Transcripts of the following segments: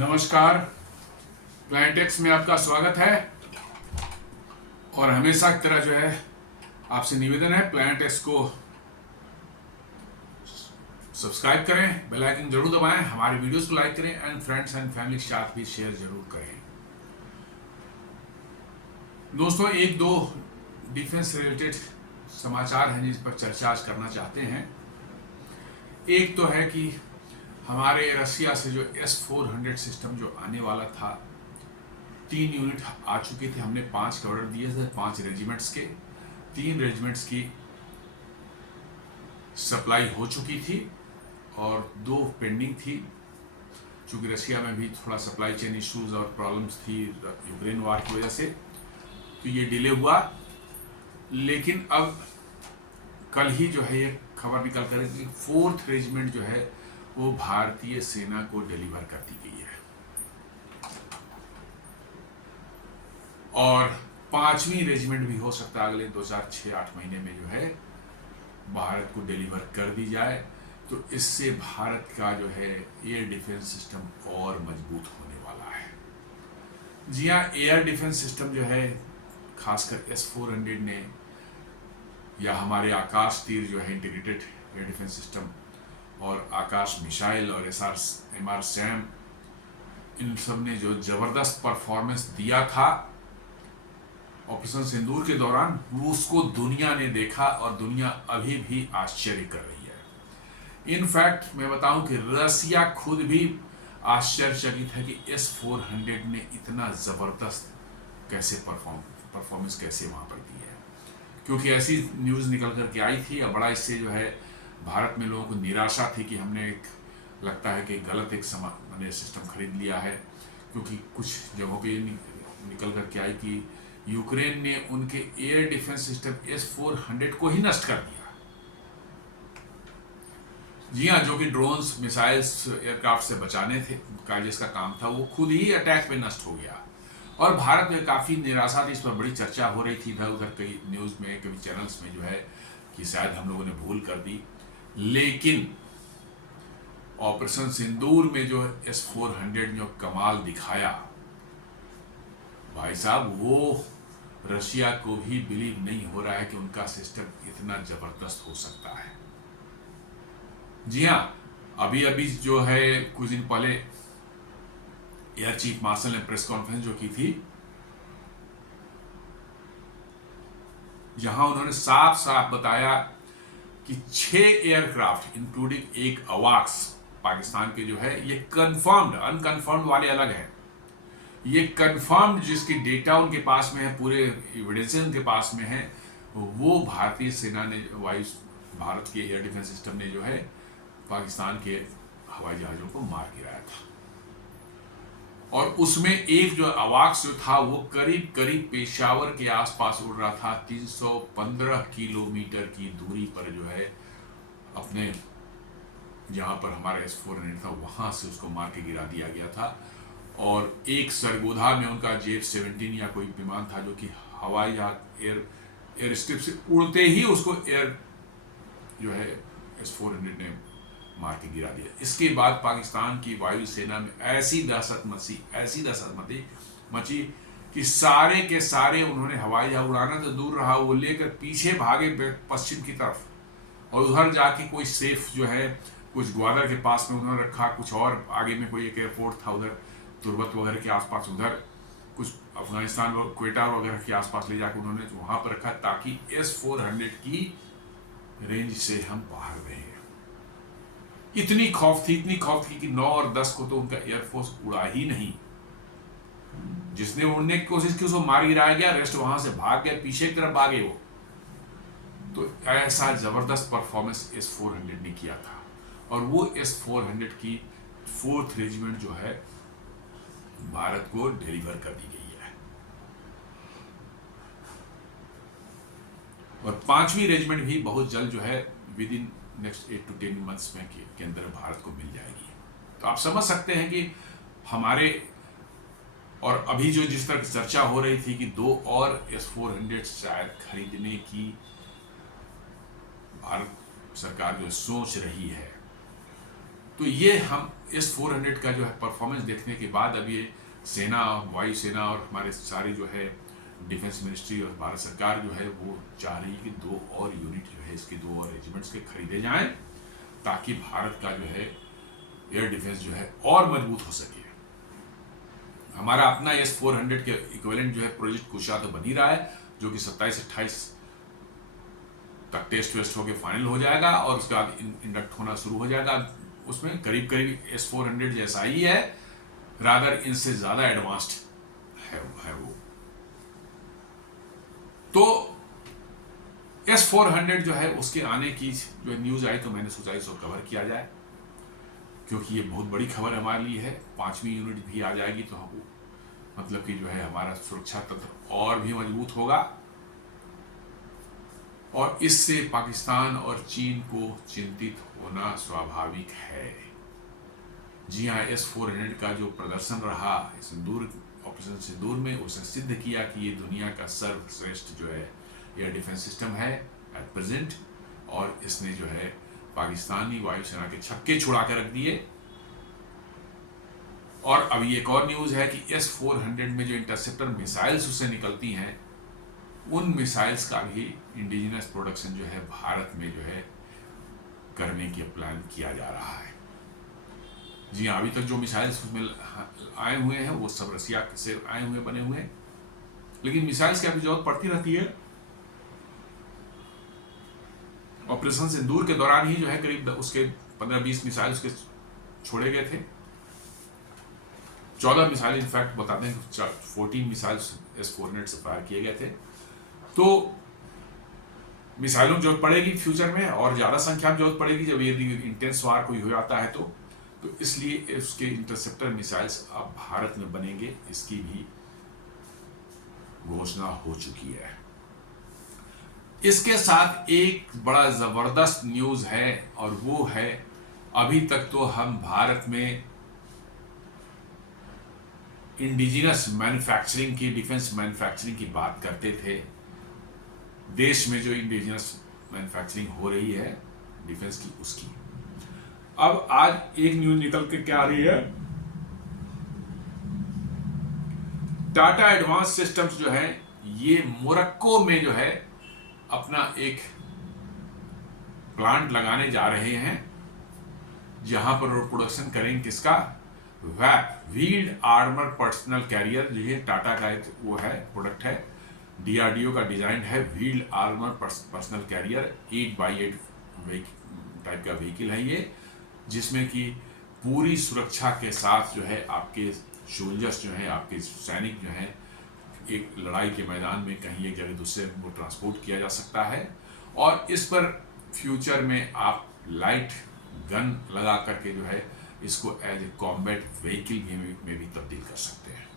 नमस्कार। प्लांटेक्स में आपका स्वागत है और हमेशा की तरह जो है आपसे निवेदन है प्लांटेक्स को सब्सक्राइब करें, बेल आइकन जरूर दबाएं, हमारे वीडियोस को लाइक करें एंड फ्रेंड्स एंड फैमिली के साथ भी शेयर जरूर करें। दोस्तों, एक दो डिफेंस रिलेटेड समाचार हैं जिस पर चर्चा आज करना चाहते हैं। एक तो है कि हमारे रसिया से जो S-400 सिस्टम जो आने वाला था, 3 यूनिट आ चुके थे। हमने 5 के ऑर्डर दिए थे, 5 रेजिमेंट्स के। 3 रेजिमेंट्स की सप्लाई हो चुकी थी और 2 पेंडिंग थी। चूँकि रशिया में भी थोड़ा सप्लाई चेन इश्यूज और प्रॉब्लम्स थी यूक्रेन वार की वजह से, तो ये डिले हुआ। लेकिन अब कल ही जो है ये खबर निकल कर कि 4th रेजिमेंट जो है वो भारतीय सेना को डिलीवर कर दी गई है और 5वीं रेजिमेंट भी हो सकता है अगले 2006-8 महीने में जो है भारत को डिलीवर कर दी जाए। तो इससे भारत का जो है एयर डिफेंस सिस्टम और मजबूत होने वाला है। जी हाँ, एयर डिफेंस सिस्टम जो है खासकर S-400 ने या हमारे आकाश तीर जो है इंटीग्रेटेड एयर डिफेंस सिस्टम और आकाश मिसाइल और MR SAM, इन सब ने जो जबरदस्त परफॉर्मेंस दिया था ऑपरेशन सिंदूर के दौरान, वो उसको दुनिया ने देखा और दुनिया अभी भी आश्चर्य कर रही है। इनफैक्ट मैं बताऊं कि रसिया खुद भी आश्चर्यचकित है कि S-400 ने इतना जबरदस्त कैसे परफॉर्मेंस कैसे वहां पर दी है, क्योंकि ऐसी न्यूज निकल कर के आई थी और बड़ा इससे जो है भारत में लोगों को निराशा थी कि हमने लगता है कि गलत एक सिस्टम खरीद लिया है। क्योंकि कुछ जगहों पे निकल कर के आई कि यूक्रेन ने उनके एयर डिफेंस सिस्टम S-400 को ही नष्ट कर दिया। जी हाँ, जो कि ड्रोन्स, मिसाइल्स, एयरक्राफ्ट से बचाने थे का जिसका काम था, वो खुद ही अटैक पे नष्ट हो गया। और भारत में काफ़ी निराशा थी, इस पर बड़ी चर्चा हो रही थी इधर उधर कई न्यूज़ में, कई चैनल्स में जो है कि शायद हम लोगों ने भूल कर दी। लेकिन ऑपरेशन सिंदूर में जो S-400 जो कमाल दिखाया, भाई साहब, वो रशिया को भी बिलीव नहीं हो रहा है कि उनका सिस्टम इतना जबरदस्त हो सकता है। जी हाँ, अभी जो है कुछ दिन पहले एयर चीफ मार्शल ने प्रेस कॉन्फ्रेंस जो की थी, जहां उन्होंने साफ साफ बताया कि 6 एयरक्राफ्ट इंक्लूडिंग एक अवाक्स पाकिस्तान के जो है, ये कंफर्म्ड, अनकंफर्म्ड वाले अलग है। ये कंफर्म्ड जिसकी डेटा उनके पास में है, पूरे एविडेंसेस उनके पास में है, वो भारतीय सेना ने, भारत के एयर डिफेंस सिस्टम ने जो है पाकिस्तान के हवाई जहाजों को मार गिराया था। और उसमें एक जो अवाक्स जो था वो करीब करीब पेशावर के आसपास उड़ रहा था। 315 किलोमीटर की दूरी पर जो है अपने जहां पर हमारा S-400 था वहां से उसको मार के गिरा दिया गया था। और एक सरगोधा में उनका JF-17 या कोई विमान था जो कि हवाई जहाज एयर स्ट्रिप से उड़ते ही उसको एयर जो है S-400 ने मार के गिरा दिया। इसके बाद पाकिस्तान की वायुसेना में ऐसी दहशत मची कि सारे के सारे उन्होंने हवाई जहाज उड़ाना तो दूर रहा, वो लेकर पीछे भागे पश्चिम की तरफ, और उधर जाके कोई सेफ जो है कुछ ग्वादर के पास में उन्होंने रखा, कुछ और आगे में कोई एक एयरपोर्ट था उधर तुर्बत वगैरह के आसपास, उधर कुछ अफगानिस्तान व क्वेटा वगैरह के आसपास ले जाकर उन्होंने वहां पर रखा, ताकि S-400 की रेंज से हम बाहर रहे। इतनी खौफ थी कि 9 और 10 को तो उनका एयरफोर्स उड़ा ही नहीं। जिसने उड़ने की कोशिश की उसको मार गिराया गया, रेस्ट वहां से भाग गया, पीछे की तरफ भागे वो। तो ऐसा जबरदस्त परफॉर्मेंस S-400 ने किया था। और वो S-400 की 4th रेजिमेंट जो है भारत को डिलीवर कर दी गई है और 5वीं रेजिमेंट भी बहुत जल्द जो है with in next 8 to 10 months में के अंदर भारत को मिल जाएगी। तो आप समझ सकते हैं कि हमारे, और अभी जो जिस तरह की चर्चा हो रही थी कि 2 और S-400 शायद खरीदने की भारत सरकार जो सोच रही है, तो ये हम S-400 का जो है परफॉर्मेंस देखने के बाद अब ये सेना, वायुसेना और हमारे सारी जो है डिफेंस मिनिस्ट्री और भारत सरकार जो है वो चाह रही है कि 2 और यूनिट जो है इसके 2 और रेजिमेंट्स के खरीदे जाएं, ताकि भारत का जो है एयर डिफेंस जो है और मजबूत हो सके। हमारा अपना S-400 के इक्विवेलेंट जो है प्रोजेक्ट कुशा तो बन ही रहा है, जो कि 27-28 तक टेस्ट वेस्ट होकर फाइनल हो जाएगा और उसके बाद इंडक्ट होना शुरू हो जाएगा। उसमें करीब करीब S-400 जैसा ही है, रादर इनसे ज़्यादा एडवांस्ड है वो। तो S-400 जो है उसके आने की जो न्यूज़ आई तो मैंने सोचा इसको कवर किया जाए, क्योंकि ये बहुत बड़ी खबर हमारे लिए है। 5वीं यूनिट भी आ जाएगी तो हम मतलब कि जो है हमारा सुरक्षा तंत्र और भी मजबूत होगा और इससे पाकिस्तान और चीन को चिंतित होना स्वाभाविक है। जी हाँ, S-400 का जो प्रदर्शन रहा सिंदूर, ऑपरेशन सिंदूर में, उसने सिद्ध किया कि ये दुनिया का सर्वश्रेष्ठ जो है एयर डिफेंस सिस्टम है एट प्रेजेंट, और इसने जो है पाकिस्तानी वायुसेना के छक्के छुड़ा कर रख दिए। और अभी एक और न्यूज़ है कि S-400 में जो इंटरसेप्टर मिसाइल्स उससे निकलती हैं, उन मिसाइल्स का भी इंडिजिनस प्रोडक्शन जो है भारत में जो है करने की प्लान किया जा रहा है। जी हाँ, अभी तक जो मिसाइल्स उसमें आए हुए हैं वो सब रसिया से आए हुए बने हुए हैं, लेकिन मिसाइल्स की अभी जरूरत पड़ती रहती है। ऑपरेशन सिंदूर के दौरान ही जो है करीब उसके 15-20 मिसाइल उसके छोड़े गए थे। 14 मिसाइल इनफैक्ट बताते हैं कि 14 मिसाइल S-400 से फायर किए गए थे। तो मिसाइलों की जरूरत पड़ेगी फ्यूचर में, और ज़्यादा संख्या में जरूरत पड़ेगी जब ये इंटेंस वार कोई हो जाता है तो इसलिए उसके इंटरसेप्टर मिसाइल्स अब भारत में बनेंगे, इसकी भी घोषणा हो चुकी है। इसके साथ एक बड़ा ज़बरदस्त न्यूज़ है, और वो है अभी तक तो हम भारत में इंडिजिनस मैन्युफैक्चरिंग की, डिफेंस मैन्युफैक्चरिंग की बात करते थे। देश में जो इंडिजिनस मैन्युफैक्चरिंग हो रही है डिफेंस की, उसकी अब आज एक न्यूज़ निकल के क्या आ रही है, टाटा एडवांस सिस्टम्स जो है ये मोरक्को में जो है अपना एक प्लांट लगाने जा रहे हैं, जहां पर वो प्रोडक्शन करेंगे किसका, वैप व्हील्ड आर्मर पर्सनल कैरियर। ये टाटा का एक वो है प्रोडक्ट है, DRDO का डिजाइन है, wheeled armour personnel carrier 8x8 type का व्हीकल है ये, जिसमें कि पूरी सुरक्षा के साथ जो है आपके सोल्जर्स जो हैं, आपके सैनिक जो हैं, एक लड़ाई के मैदान में कहीं एक जगह दूसरे को ट्रांसपोर्ट किया जा सकता है। और इस पर फ्यूचर में आप लाइट गन लगा करके जो है इसको एज ए कॉम्बैट व्हीकल में भी तब्दील कर सकते हैं।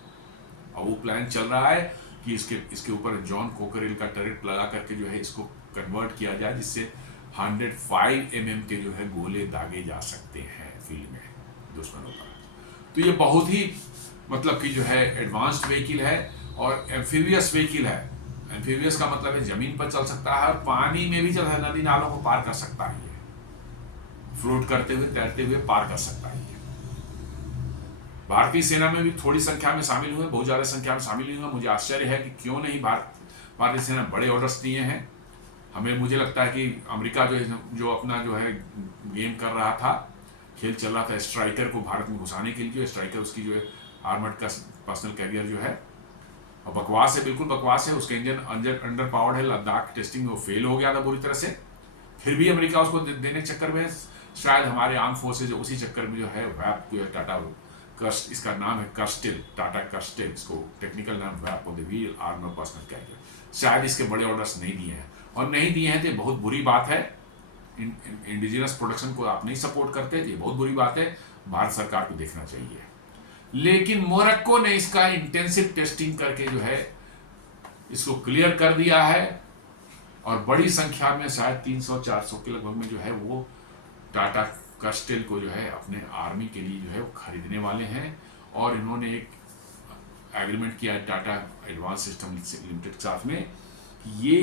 और वो प्लान चल रहा है कि इसके ऊपर जॉन कोकरेल का टर्रेट लगा करके जो है इसको कन्वर्ट किया जाए, जिससे 105 mm के जो है गोले दागे जा सकते हैं फील्ड में दुश्मनों पर। तो ये बहुत ही मतलब कि जो है एडवांस्ड व्हीकल है और एम्फीबियस व्हीकल है। एम्फीबियस का मतलब है जमीन पर चल सकता है और पानी में भी चल सकता है, नदी नालों को पार कर सकता है, फ्लोट करते हुए तैरते हुए पार कर सकता है। भारतीय सेना में भी थोड़ी संख्या में शामिल हुए, बहुत ज्यादा संख्या में शामिल हुए। मुझे आश्चर्य है कि क्यों नहीं भारतीय सेना बड़े ऑर्डर्स दिए हैं। मुझे लगता है कि अमेरिका जो अपना जो है गेम कर रहा था, खेल चल रहा था स्ट्राइकर को भारत में घुसाने के लिए। स्ट्राइकर उसकी जो है आर्मर्ड का पर्सनल कैरियर जो है, और बकवास है, बिल्कुल बकवास है। उसके इंजन अंडर पावर्ड है। लद्दाख टेस्टिंग में वो फेल हो गया था बुरी तरह से, फिर भी अमेरिका उसको देने चक्कर में शायद हमारे आर्म फोर्सेज उसी चक्कर में जो है वैप को टाटा कर्स्ट, इसका नाम है कर्स्टेल, टाटा कर्स्टेल, इसको टेक्निकल नाम WhAP of the wheel armour personnel carrier, शायद इसके बड़े ऑर्डर्स नहीं दिए हैं। और नहीं दिए हैं तो बहुत बुरी बात है। इंडिजिनस प्रोडक्शन को आप नहीं सपोर्ट करते, ये बहुत बुरी बात है, भारत सरकार को देखना चाहिए। लेकिन मोरक्को ने इसका इंटेंसिव टेस्टिंग करके जो है इसको क्लियर कर दिया है, और बड़ी संख्या में शायद 300-400 के लगभग में जो है वो टाटा कर्स्टेल को जो है अपने आर्मी के लिए जो है वो खरीदने वाले हैं। और इन्होंने एक एग्रीमेंट किया है टाटा एडवांस सिस्टम लिमिटेड के साथ में, ये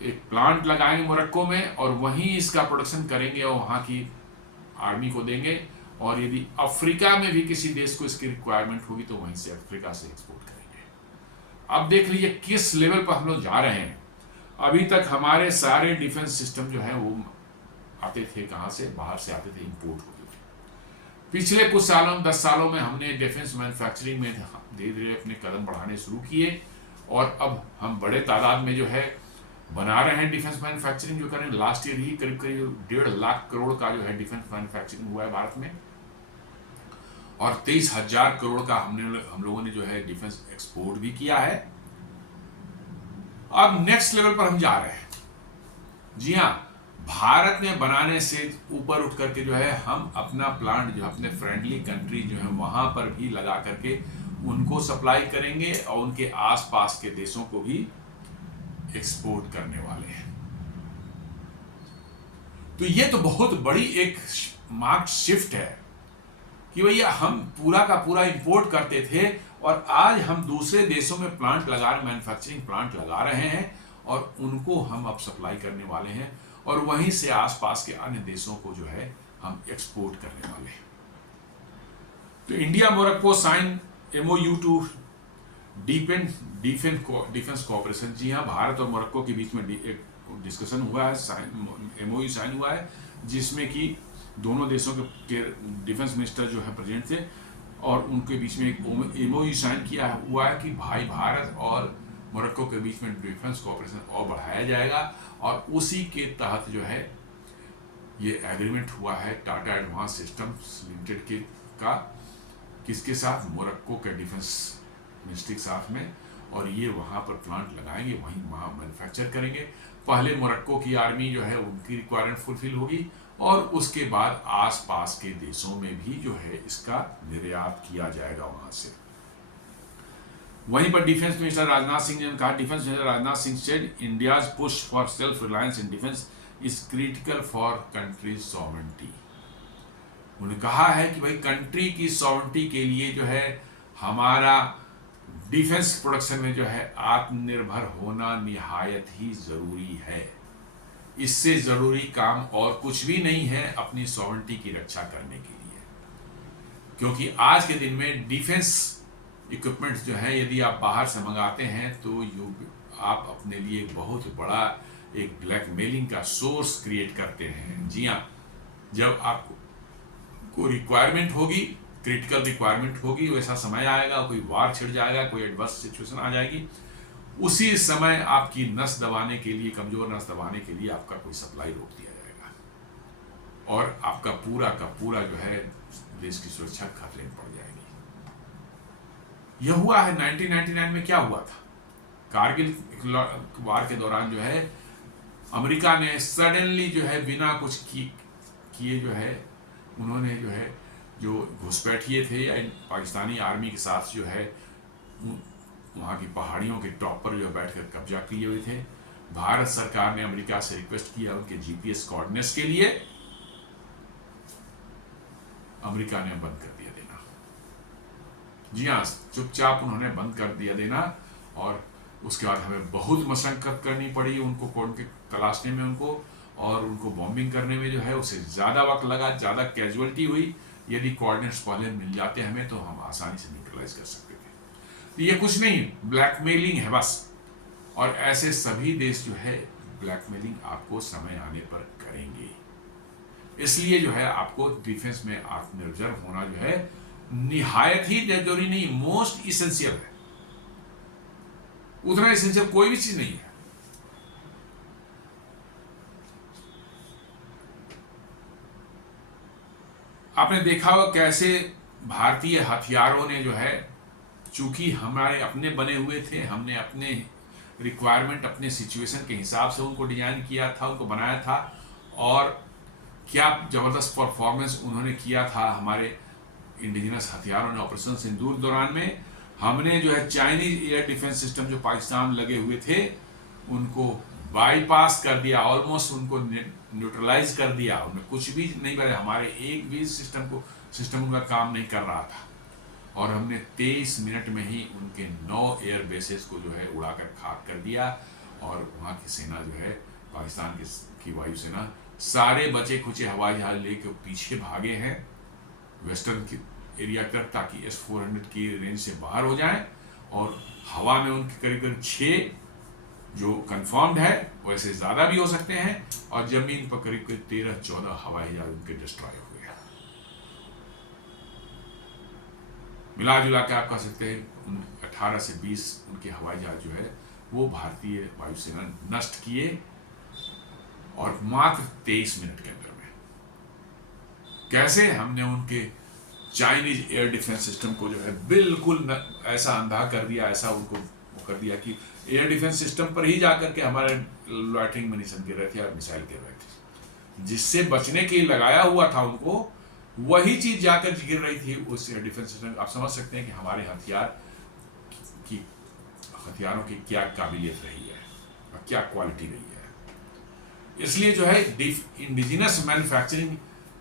एक प्लांट लगाएंगे मोरक्को में और वहीं इसका प्रोडक्शन करेंगे और वहाँ की आर्मी को देंगे, और यदि अफ्रीका में भी किसी देश को इसकी रिक्वायरमेंट होगी तो वहीं से अफ्रीका से एक्सपोर्ट करेंगे। अब देख लीजिए किस लेवल पर हम लोग जा रहे हैं। अभी तक हमारे सारे डिफेंस सिस्टम जो है वो आते थे कहाँ से, बाहर से आते थे, इंपोर्ट होते थे। पिछले कुछ सालों 10 सालों में हमने डिफेंस मैन्युफैक्चरिंग में धीरे धीरे अपने कदम बढ़ाने शुरू किए, और अब हम बड़े तादाद में जो है बना रहे हैं डिफेंस मैन्युफैक्चरिंग जो करें। लास्ट ईयर ही करीब करीब 1.5 लाख करोड़ का जो है डिफेंस मैन्युफैक्चरिंग हुआ है भारत में, और 23,000 करोड़ का हम लोगों ने जो है डिफेंस एक्सपोर्ट भी किया है। अब नेक्स्ट लेवल पर हम जा रहे हैं। जी हाँ, भारत में बनाने से ऊपर उठ करके जो है हम अपना प्लांट जो अपने फ्रेंडली कंट्री जो है वहां पर भी लगा करके उनको सप्लाई करेंगे, और उनके आसपास के देशों को भी एक्सपोर्ट करने वाले हैं। तो ये तो बहुत बड़ी एक मार्क शिफ्ट है कि भैया हम पूरा का पूरा इंपोर्ट करते थे, और आज हम दूसरे देशों में प्लांट लगा रहे, मैन्युफैक्चरिंग प्लांट लगा रहे हैं, और उनको हम अब सप्लाई करने वाले हैं, और वहीं से आसपास के अन्य देशों को जो है हम एक्सपोर्ट करने वाले हैं। तो India Morocco sign MOU to deepen defence cooperation. जी हाँ, भारत और मोरक्को के बीच में एक डिस्कशन हुआ है, MOU साइन हुआ है, जिसमें कि दोनों देशों के डिफेंस मिनिस्टर जो है प्रेजेंट थे, और उनके बीच में एक MOU साइन किया हुआ है कि भाई भारत और मोरक्को के बीच में डिफेंस कोऑपरेशन और बढ़ाया जाएगा, और उसी के तहत जो है ये एग्रीमेंट हुआ है टाटा एडवांस सिस्टम्स लिमिटेड का किसके साथ, मोरक्को के डिफेंस मिनिस्ट्री के साथ में, और ये वहाँ पर प्लांट लगाएंगे, वहीं वहाँ मैन्युफैक्चर करेंगे। पहले मोरक्को की आर्मी जो है उनकी रिक्वायरमेंट फुलफिल होगी, और उसके बाद आसपास के देशों में भी जो है इसका निर्यात किया जाएगा वहाँ से। वहीं पर डिफेंस मिनिस्टर राजनाथ सिंह ने कहा, defence minister Rajnath Singh said India's push for self reliance in defence is critical for countries sovereignty. उन्होंने कहा है कि भाई कंट्री की सॉवरेनिटी के लिए जो है हमारा डिफेंस प्रोडक्शन में जो है आत्मनिर्भर होना निहायत ही जरूरी है। इससे जरूरी काम और कुछ भी नहीं है अपनी सॉवरेनिटी की रक्षा करने के लिए, क्योंकि आज के दिन में डिफेंस इक्विपमेंट्स जो है यदि आप बाहर से मंगाते हैं तो आप अपने लिए बहुत बड़ा एक ब्लैकमेलिंग का सोर्स क्रिएट करते हैं। जी हाँ, जब आपको रिक्वायरमेंट होगी, क्रिटिकल रिक्वायरमेंट होगी, वैसा समय आएगा, कोई वार छिड़ जाएगा, कोई एडवर्स सिचुएशन आ जाएगी, उसी समय आपकी नस दबाने के लिए, कमजोर नस दबाने के लिए आपका कोई सप्लाई रोक दिया जाएगा, और आपका पूरा का पूरा जो है देश की सुरक्षा खतरे में पड़ जाएगी। यह हुआ है 1999 में। क्या हुआ था, कारगिल वार के दौरान जो है अमेरिका ने सडनली जो है बिना कुछ किए जो है उन्होंने जो है जो घुसपैठिए थे या पाकिस्तानी आर्मी के साथ जो है वहाँ की पहाड़ियों के टॉप पर जो बैठकर कब्जा किए हुए थे। भारत सरकार ने अमेरिका से रिक्वेस्ट किया उनके GPS कोऑर्डिनेट्स के लिए, अमेरिका ने बंद कर दिया देना। जी हाँ, चुपचाप उन्होंने बंद कर दिया देना, और उसके बाद हमें बहुत मशक्कत करनी पड़ी उनको तलाशने में और उनको बॉम्बिंग करने में जो है उसे ज़्यादा वक्त लगा, ज़्यादा कैजुअलिटी हुई। यदि कोऑर्डिनेट्स पहले मिल जाते हमें तो हम आसानी से न्यूट्रलाइज कर सकते थे। तो ये कुछ नहीं, ब्लैकमेलिंग है बस, और ऐसे सभी देश जो है ब्लैकमेलिंग आपको समय आने पर करेंगे। इसलिए जो है आपको डिफेंस में आत्मनिर्भर होना जो है निहायत ही जरूरी नहीं, मोस्ट इसेंशियल है। उतना इसेंशियल कोई भी चीज नहीं है। आपने देखा होगा कैसे भारतीय हथियारों ने जो है, चूंकि हमारे अपने बने हुए थे, हमने अपने रिक्वायरमेंट अपने सिचुएशन के हिसाब से उनको डिजाइन किया था, उनको बनाया था, और क्या जबरदस्त परफॉर्मेंस उन्होंने किया था हमारे इंडिजिनस हथियारों ने। ऑपरेशन सिंदूर दौरान में हमने जो है चाइनीज एयर डिफेंस सिस्टम जो पाकिस्तान लगे हुए थे उनको बाईपास कर दिया, ऑलमोस्ट उनको न्यूट्रलाइज कर दिया, उनमें कुछ भी नहीं बने, हमारे एक भी सिस्टम उनका काम नहीं कर रहा था, और हमने 23 मिनट में ही उनके 9 एयर बेसेस को जो है उड़ाकर खाक कर दिया, और वहाँ की सेना जो है पाकिस्तान की वायुसेना सारे बचे खुचे हवाई जहाज लेकर पीछे भागे हैं वेस्टर्न की एरिया तक, ताकि S-400 की रेंज से बाहर हो जाएं, और हवा में उनके करीब करीब 6 जो कंफर्म्ड है, वैसे ज़्यादा भी हो सकते हैं, और जमीन पर करीब करीब 13-14 हवाई जहाज उनके डिस्ट्रॉय हो गए। मिला जुला के आप कह सकते हैं 18 से 20 उनके हवाई जहाज जो है वो भारतीय वायुसेना नष्ट किए, और मात्र 23 मिनट के अंदर में। कैसे? हमने उनके चाइनीज एयर डिफेंस सिस्टम को जो है बिल्कुल ऐसा अंधा कर दिया, ऐसा उनको कर दिया कि एयर डिफेंस सिस्टम पर ही जाकर के हमारे लॉइटरिंग मिशन गिर रहे थे और मिसाइल गिर रहे थे। जिससे बचने के लिए लगाया हुआ था उनको, वही चीज जाकर गिर रही थी उस एयर डिफेंस सिस्टम। आप समझ सकते हैं कि हमारे हथियारों की क्या काबिलियत रही है और क्या क्वालिटी रही है। इसलिए जो है indigenous manufacturing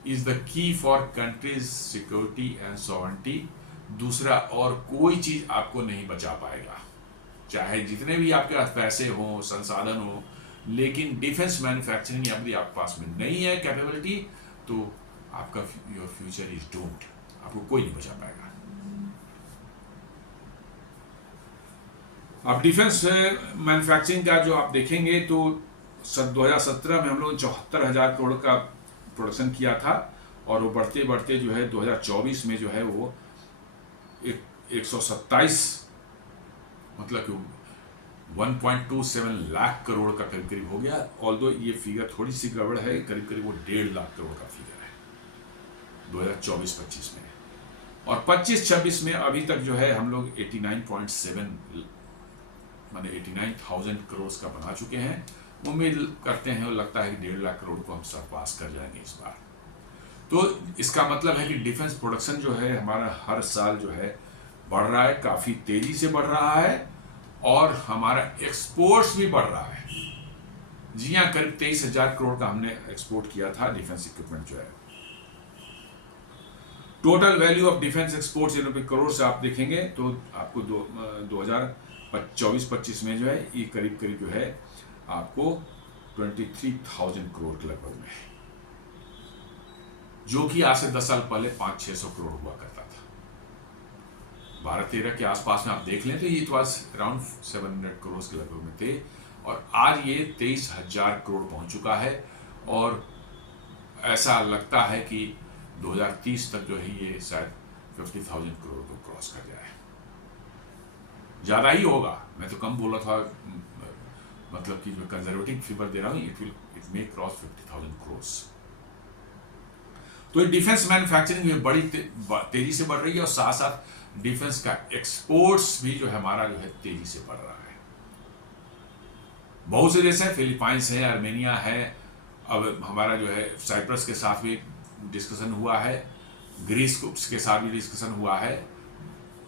is the key for countries security and sovereignty. दूसरा और कोई चीज आपको नहीं बचा पाएगा, चाहे जितने भी आपके पास पैसे हो, संसाधन हो, लेकिन डिफेंस मैन्युफैक्चरिंग यदि आपके पास में नहीं है कैपेबिलिटी, तो आपका योर फ्यूचर इज डूम्ड, आपको कोई नहीं बचा पाएगा। अब डिफेंस मैन्युफैक्चरिंग का जो आप देखेंगे तो 2017 में हम लोग 74,000 करोड़ का प्रोडक्शन किया था, और वो बढ़ते बढ़ते जो है 2024 में जो है वो 127 मतलब कि 1.27 लाख करोड़ का करीब करीब हो गया। ऑल्दो ये फिगर थोड़ी सी गड़बड़ है, करीब करीब वो 1.5 लाख करोड़ का फिगर है 2024-25 में, और 25-26 में अभी तक जो है हम लोग 89.7 माने 89,000 करोड़ का बना चुके हैं। उम्मीद करते हैं और लगता है कि 1.5 लाख करोड़ को हम सरपास कर जाएंगे इस बार। तो इसका मतलब है कि डिफेंस प्रोडक्शन जो है हमारा हर साल जो है बढ़ रहा है, काफ़ी तेज़ी से बढ़ रहा है, और हमारा एक्सपोर्ट्स भी बढ़ रहा है। जी हाँ, करीब 23,000 करोड़ का हमने एक्सपोर्ट किया था डिफेंस इक्विपमेंट जो है। Total value of defence exports in रुपये करोड़ से आप देखेंगे तो आपको 2024-25 में जो है ये करीब करीब जो है आपको 23,000 करोड़ के लगभग में है, जो कि आज से 10 साल पहले 500-600 करोड़ हुआ करता था। 12-13 के आसपास में आप देख लें तो ये अराउंड 700 करोड़ के लगभग में थे, और आज ये 23,000 करोड़ पहुंच चुका है, और ऐसा लगता है कि 2030 तक जो है ये शायद 50,000 करोड़ को क्रॉस कर जाए। ज़्यादा ही होगा, मैं तो कम बोला था, मतलब कि जो कंजर्वेटिव फिगर दे रहा हूँ, इट मे क्रॉस 50,000 करोड़। तो डिफेंस मैन्युफैक्चरिंग में बड़ी तेजी से बढ़ रही है, और साथ साथ डिफेंस का एक्सपोर्ट्स भी जो है हमारा जो है तेजी से बढ़ रहा है। बहुत से देश हैं, फिलीपाइंस है, आर्मेनिया है, अब हमारा जो है साइप्रस के साथ भी डिस्कशन हुआ है, ग्रीस के साथ भी डिस्कशन हुआ है,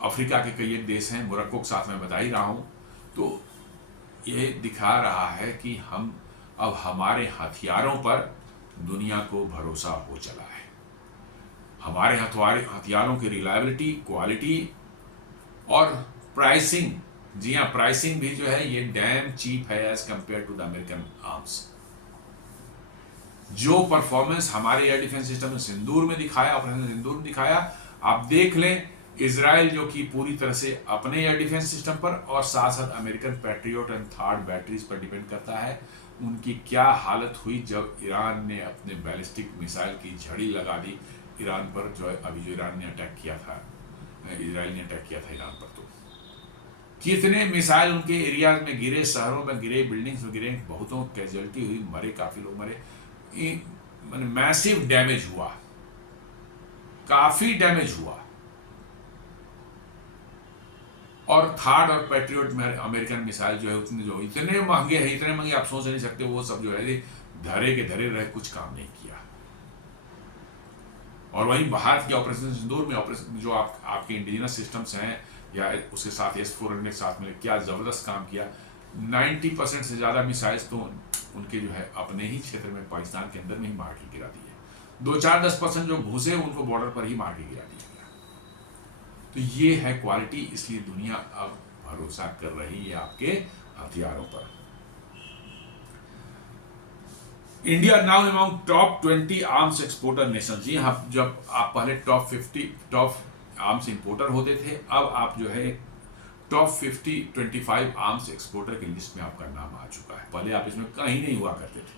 अफ्रीका के कई एक देश हैं, मोरक्को के साथ मैं बता ही रहा हूँ। तो ये दिखा रहा है कि हम अब हमारे हथियारों पर दुनिया को भरोसा हो चला है। हमारे हथियारों की रिलायबिलिटी, क्वालिटी और प्राइसिंग, जी हाँ, प्राइसिंग भी जो है ये डैम चीप है as compared to the American arms. जो परफॉर्मेंस हमारे एयर डिफेंस सिस्टम ने सिंदूर में दिखाया, ऑपरेशन सिंदूर में दिखाया, आप देख लें, इजराइल जो कि पूरी तरह से अपने एयर डिफेंस सिस्टम पर और साथ साथ American patriot and third batteries पर डिपेंड करता है, उनकी क्या हालत हुई जब ईरान ने अपने बैलिस्टिक मिसाइल की झड़ी लगा दी ईरान पर। जो है अभी जो ईरान ने अटैक किया था, इजराइल ने अटैक किया था ईरान पर, तो कितने मिसाइल उनके एरिया में गिरे, शहरों में गिरे, बिल्डिंग्स में गिरे, बहुतों कैजुअलिटी हुई, मरे, काफ़ी लोग मरे, मैसिव डैमेज हुआ, काफ़ी डैमेज हुआ। और थर्ड और पैट्रियट में अमेरिकन मिसाइल जो है इतने महंगे हैं, इतने महंगे आप सोच नहीं सकते, वो सब जो है धरे के धरे रहे, कुछ काम नहीं किया। और वहीं भारत के ऑपरेशन सिंदूर में ऑपरेशन जो आपके इंडिजिनस सिस्टम्स हैं या उसके साथ S-400 के साथ में क्या ज़बरदस्त काम किया। 90% से ज़्यादा मिसाइल्स तो उनके जो है अपने ही क्षेत्र में पाकिस्तान के अंदर में ही मार के गिरा दिए, 2-4-10% जो घुसे उनको बॉर्डर पर ही मार के गिरा दिया गया। तो ये है क्वालिटी, इसलिए दुनिया अब भरोसा कर रही है आपके हथियारों पर। India now among top 20 arms exporter nation. जी हाँ, जब आप पहले टॉप आर्म्स इंपोर्टर होते थे, अब आप जो है टॉप 25 आर्म्स एक्सपोर्टर की लिस्ट में आपका नाम आ चुका है। पहले आप इसमें कहीं नहीं हुआ करते थे।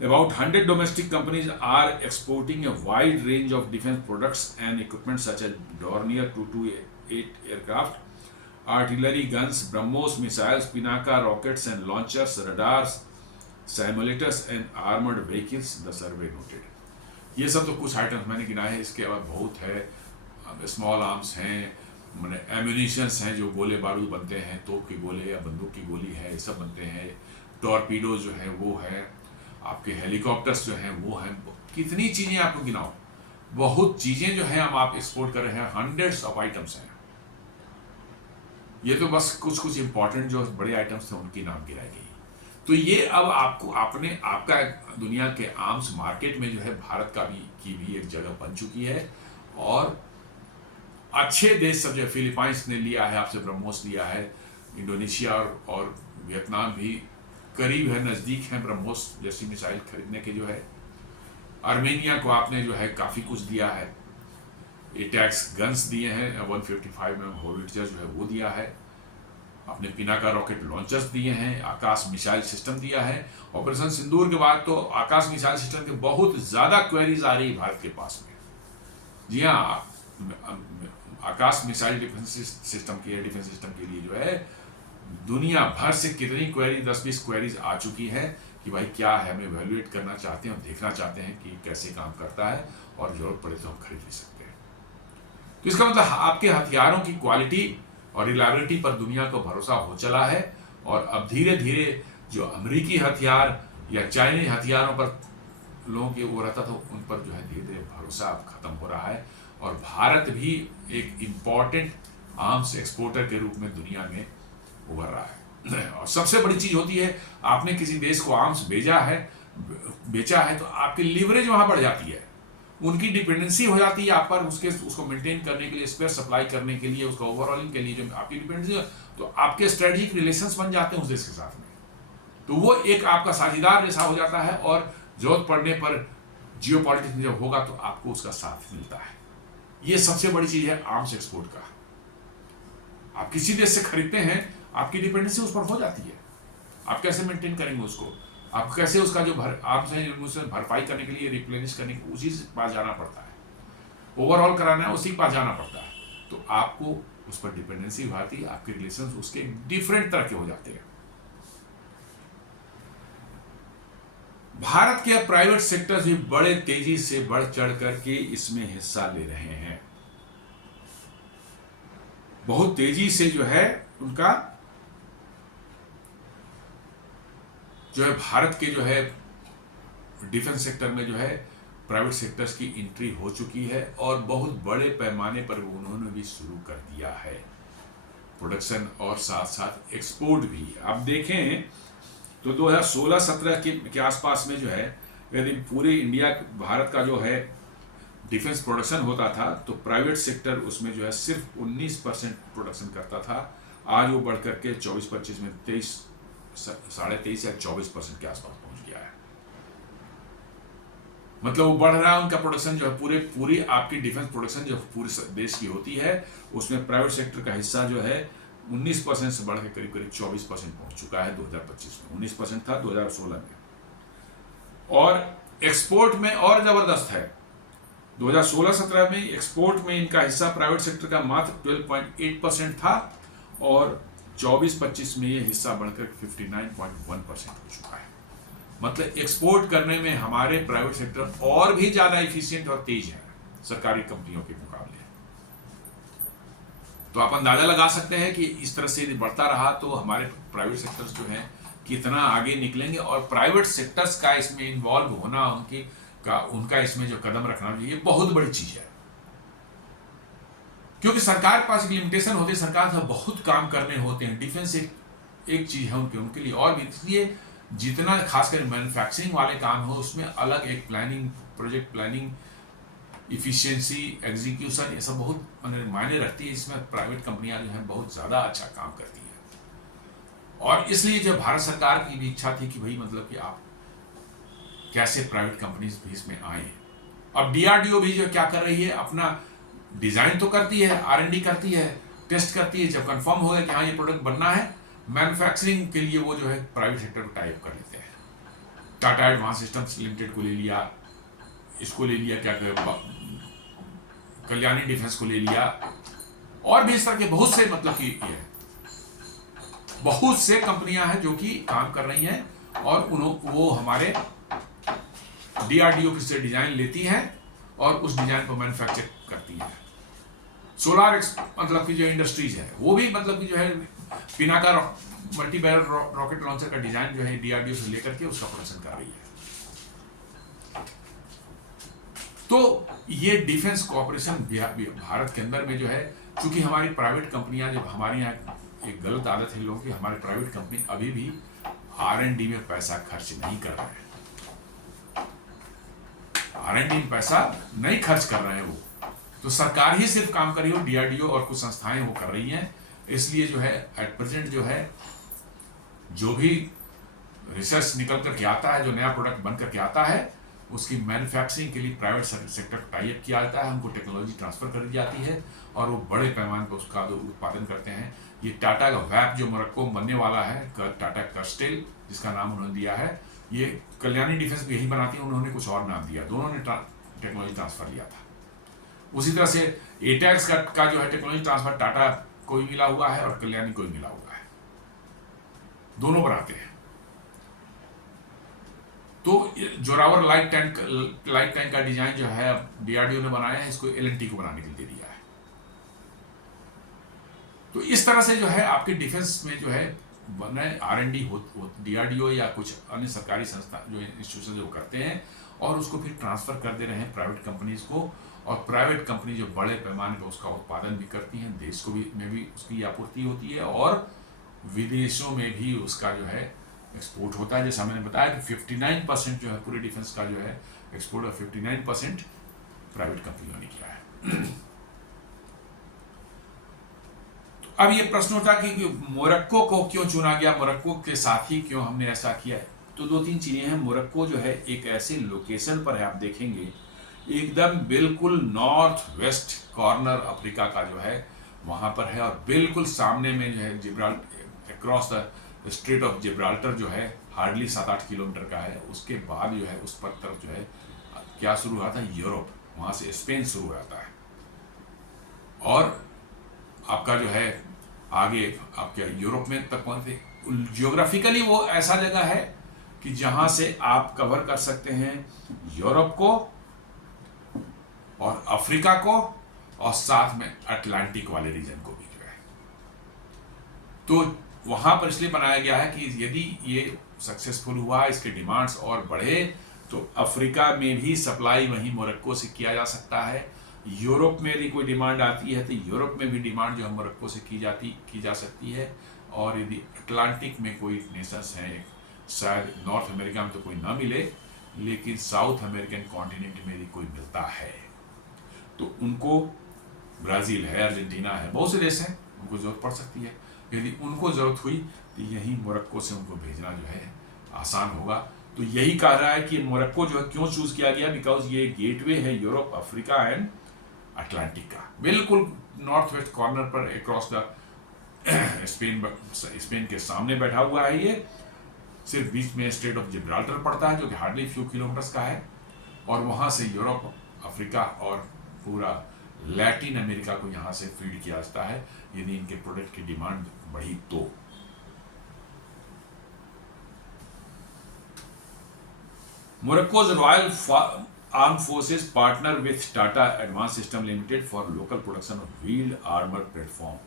About 100 domestic companies are exporting a wide range of defense products and equipment such as Dornier 228 aircraft, artillery guns, BrahMos missiles, Pinaka rockets and launchers, radars, simulators and armored vehicles, the survey noted. ये सब तो कुछ items मैंने गिनाए हैं, इसके बाद बहुत है। स्मॉल आर्म्स हैं, मैंने एम्यूनिशंस हैं, जो गोले बारूद बनते हैं, तोप की गोले या बंदूक की गोली है, ये सब बनते हैं। टॉर्पीडो जो है वो है, आपके हेलीकॉप्टर्स जो हैं वो हैं। कितनी चीज़ें आपको गिनाओ, बहुत चीज़ें जो हैं हम आप एक्सपोर्ट कर रहे हैं, हंड्रेड्स ऑफ आइटम्स हैं। ये तो बस कुछ कुछ इंपॉर्टेंट जो बड़े आइटम्स थे उनकी नाम गिराई गई। तो ये अब आपको आपका दुनिया के आर्म्स मार्केट में जो है भारत की भी एक जगह बन चुकी है। और अच्छे देश सब जो फिलीपाइंस ने लिया है आपसे, ब्रह्मोस लिया है, इंडोनेशिया और वियतनाम भी करीब है, नज़दीक है ब्रह्मोस जैसी मिसाइल खरीदने के जो है। आर्मेनिया को आपने जो है काफ़ी कुछ दिया है, एटैक्स गन्स दिए हैं, 155 में होविट्जर जो है वो दिया है, आपने पिनाका रॉकेट लॉन्चर्स दिए हैं, आकाश मिसाइल सिस्टम दिया है। ऑपरेशन सिंदूर के बाद तो आकाश मिसाइल सिस्टम के बहुत ज़्यादा क्वेरीज आ रही भारत के पास में। जी हाँ, आकाश मिसाइल डिफेंस सिस्टम के एयर डिफेंस सिस्टम के लिए जो है दुनिया भर से कितनी क्वेरी, 10-20 क्वेरीज आ चुकी है कि भाई क्या है, हम इवेल्युएट करना चाहते हैं और देखना चाहते हैं कि कैसे काम करता है, और जरूरत पड़े तो हम खरीद भी सकते हैं। तो इसका मतलब आपके हथियारों की क्वालिटी और रिलायबिलिटी पर दुनिया को भरोसा हो चला है। और अब धीरे धीरे जो अमेरिकी हथियार या चाइनीज हथियारों पर लोगों की वो रहता था, उन पर जो है धीरे धीरे भरोसा अब खत्म हो रहा है। और भारत भी एक इम्पॉर्टेंट आर्म्स एक्सपोर्टर के रूप में दुनिया में उभर रहा है। और सबसे बड़ी चीज होती है, आपने किसी देश को आर्म्स बेचा है तो आपकी लीवरेज वहां बढ़ जाती है, उनकी डिपेंडेंसी हो जाती है आप पर, उसको मेंटेन करने के लिए, स्पेयर सप्लाई करने के लिए, उसका ओवरऑलिंग के लिए जो आपकी डिपेंडेंसी, तो आपके स्ट्रेटेजिक रिलेशंस बन जाते हैं उस देश के साथ में। तो वो एक आपका साझेदार जैसा हो जाता है, और जरूरत पड़ने पर जियो पॉलिटिक्स में जब होगा तो आपको उसका साथ मिलता है। ये सबसे बड़ी चीज है आर्म्स एक्सपोर्ट का। आप किसी देश से खरीदते हैं, आपकी डिपेंडेंसी उस पर हो जाती है, आप कैसे मेंटेन करेंगे उसको, आप कैसे उसका जो आर्म्स है उसे भरपाई करने के लिए, रिप्लेनिश करने के उसी के पास जाना पड़ता है, ओवरऑल कराना है उसी के पास जाना पड़ता है। तो आपको उस पर डिपेंडेंसी बढ़ती है, आपके रिलेशंस उसके डिफरेंट तरह के हो जाते हैं। भारत के प्राइवेट सेक्टर्स भी बड़े तेजी से बढ़ चढ़ करके इसमें हिस्सा ले रहे हैं। बहुत तेजी से जो है उनका जो है भारत के जो है डिफेंस सेक्टर में जो है प्राइवेट सेक्टर्स की एंट्री हो चुकी है, और बहुत बड़े पैमाने पर उन्होंने भी शुरू कर दिया है प्रोडक्शन, और साथ साथ एक्सपोर्ट भी। आप देखें तो 2016-17 के आसपास में जो है, यदि पूरे इंडिया भारत का जो है डिफेंस प्रोडक्शन होता था, तो प्राइवेट सेक्टर उसमें जो है सिर्फ 19% प्रोडक्शन करता था। आज वो बढ़ करके 24-25 में 23.5 या 24% के आसपास पहुंच गया है। मतलब वो बढ़ रहा है उनका प्रोडक्शन जो है, पूरी आपकी डिफेंस प्रोडक्शन जो पूरे देश की होती है, उसमें प्राइवेट सेक्टर का हिस्सा जो है 19% से बढ़ के करीब करीब 24% पहुंच चुका है 2025 में। 19% था 2016 में। और एक्सपोर्ट में और जबरदस्त है, 2016-17 में एक्सपोर्ट में इनका हिस्सा प्राइवेट सेक्टर का मात्र 12.8% था, और 24-25 में ये हिस्सा बढ़कर 59.1% हो चुका है। मतलब एक्सपोर्ट करने में हमारे प्राइवेट सेक्टर और भी ज्यादा इफिशिएंट और तेज है सरकारी कंपनियों के मुकाबले। तो आप अंदाजा लगा सकते हैं कि इस तरह से बढ़ता रहा तो हमारे प्राइवेट सेक्टर्स जो हैं कितना आगे निकलेंगे, और प्राइवेट सेक्टर्स का इसमें इन्वॉल्व होना, उनका इसमें जो कदम रखना, ये बहुत बड़ी चीज है। क्योंकि सरकार के पास एक लिमिटेशन होती है, सरकार से बहुत काम करने होते हैं। डिफेंस एक चीज है उनके लिए, और भी इसलिए जितना खासकर मैन्युफैक्चरिंग वाले काम हो उसमें अलग एक planning, project planning, efficiency, execution, ये सब बहुत मायने रखती है। इसमें प्राइवेट कंपनियां जो हैं बहुत ज़्यादा अच्छा काम करती हैं। और इसलिए जब भारत सरकार की भी इच्छा थी कि भाई मतलब कि आप कैसे प्राइवेट कंपनीज भी इसमें आए। अब डीआरडीओ भी जो क्या कर रही है, अपना डिजाइन तो करती है, आर&डी करती है, टेस्ट करती है, जब कंफर्म हो गया कि हाँ ये प्रोडक्ट बनना है, मैन्युफैक्चरिंग के लिए वो जो है प्राइवेट सेक्टर को टाइप कर लेते हैं। टाटा एडवांस सिस्टम्स लिमिटेड को ले लिया, इसको ले लिया, क्या कल्याणी डिफेंस को ले लिया, और भी इस तरह के बहुत से, मतलब कि ये बहुत से कंपनियां हैं जो कि काम कर रही हैं और वो हमारे डीआरडीओ से डिजाइन लेती हैं और उस डिजाइन को मैन्युफैक्चर करती हैं। सोलार मतलब की जो इंडस्ट्रीज है वो भी मतलब कि जो है Pinaka multi barrel rocket launcher का डिजाइन जो है डीआरडीओ से लेकर के उसका प्रोडक्शन कर रही है। तो ये डिफेंस कॉर्पोरेशन भारत के अंदर में जो है, क्योंकि हमारी प्राइवेट कंपनियां, जब हमारे यहाँ एक गलत आदत है लोगों की, हमारे प्राइवेट कंपनी अभी भी आर&डी में पैसा खर्च नहीं कर रहे हैं, आर&डी में पैसा नहीं खर्च कर रहे हैं वो, तो सरकार ही सिर्फ काम कर रही है, डीआरडीओ और कुछ संस्थाएं वो कर रही हैं। इसलिए जो है एट प्रेजेंट जो है जो भी रिसर्च निकल करके आता है, जो नया प्रोडक्ट बन करके आता है, उसकी मैन्युफैक्चरिंग के लिए प्राइवेट सेक्टर को टाई अप किया जाता है, हमको टेक्नोलॉजी ट्रांसफर कर दी जाती है और वो बड़े पैमाने पर उसका उत्पादन करते हैं। ये टाटा का वैप जो मोरक्को में बनने वाला है, टाटा कर्स्टेल जिसका नाम उन्होंने दिया है, ये कल्याणी डिफेंस भी यही बनाती है, उन्होंने कुछ और नाम दिया, दोनों ने टेक्नोलॉजी ट्रांसफर लिया था। उसी तरह से एटैक्स का जो है टेक्नोलॉजी ट्रांसफर टाटा को भी मिला हुआ है और कल्याणी को भी मिला हुआ है, दोनों बनाते हैं। तो जोरावर लाइट टैंक का डिजाइन जो है डीआरडीओ ने बनाया है, इसको एल&टी को बनाने के लिए दे दिया है। तो इस तरह से जो है आपके डिफेंस में जो है बने आर&डी डीआरडीओ या कुछ अन्य सरकारी संस्था जो इंस्टीट्यूशन जो करते हैं और उसको फिर ट्रांसफर कर दे रहे हैं प्राइवेट कंपनीज को, और प्राइवेट कंपनी जो बड़े पैमाने पर उसका उत्पादन भी करती हैं, देश को भी में भी उसकी आपूर्ति होती है और विदेशों में भी उसका जो है एक्सपोर्ट होता है। जैसा मैंने बताया कि 59% जो है पूरे डिफेंस का जो है एक्सपोर्ट और 59% प्राइवेट कंपनियों ने किया है। तो अब ये प्रश्न उठा कि मोरक्को को क्यों चुना गया, मोरक्को के साथ ही क्यों हमने ऐसा किया है। तो दो तीन चीजें हैं। मोरक्को जो है एक ऐसे लोकेशन पर है, आप देखेंगे एकदम बिल्कुल नॉर्थ वेस्ट कॉर्नर अफ्रीका का जो है वहां पर है, और बिल्कुल सामने में जो है Gibraltar, across the straight of Gibraltar जो है हार्डली 7-8 किलोमीटर का है। उसके बाद जो है उस पर तरफ जो है क्या शुरू हुआ था, यूरोप, वहां से स्पेन शुरू हो जाता है, और आपका जो है आगे आपके यूरोप में तक पहुंचते। जियोग्राफिकली वो ऐसा जगह है कि जहां से आप कवर कर सकते हैं यूरोप को और अफ्रीका को और साथ में अटलांटिक वाले रीजन को भी जो है। तो वहां पर इसलिए बनाया गया है कि यदि ये सक्सेसफुल हुआ, इसके डिमांड्स और बढ़े, तो अफ्रीका में भी सप्लाई वहीं मोरक्को से किया जा सकता है। यूरोप में यदि कोई डिमांड आती है तो यूरोप में भी डिमांड जो है मोरक्को से की जा सकती है। और यदि अटलांटिक में कोई नेशंस हैं, शायद नॉर्थ अमेरिका में तो कोई ना मिले, लेकिन साउथ अमेरिकन कॉन्टिनेंट में यदि कोई मिलता है तो उनको, ब्राज़ील है, अर्जेंटीना है, बहुत से देश हैं, उनको ज़रूरत पड़ सकती है। यदि उनको ज़रूरत हुई तो यही मोरक्को से उनको भेजना जो है आसान होगा। तो यही कह रहा है कि मोरक्को जो है क्यों चूज़ किया गया, बिकॉज ये गेटवे है यूरोप, अफ्रीका एंड अटलांटिक का, बिल्कुल नॉर्थ वेस्ट कॉर्नर पर अक्रॉस द स्पेन के सामने बैठा हुआ है। ये सिर्फ बीच में स्ट्रेट ऑफ जिब्राल्टर पड़ता है जो कि हार्डली फ्यू किलोमीटर्स का है, और वहां से यूरोप, अफ्रीका और पूरा लैटिन अमेरिका को यहाँ से फीड किया जाता है यदि इनके प्रोडक्ट की डिमांड बढ़ी तो। मोरक्को's Royal Armed Forces partner with Tata Advanced Systems Limited for local production of wheeled armor platform.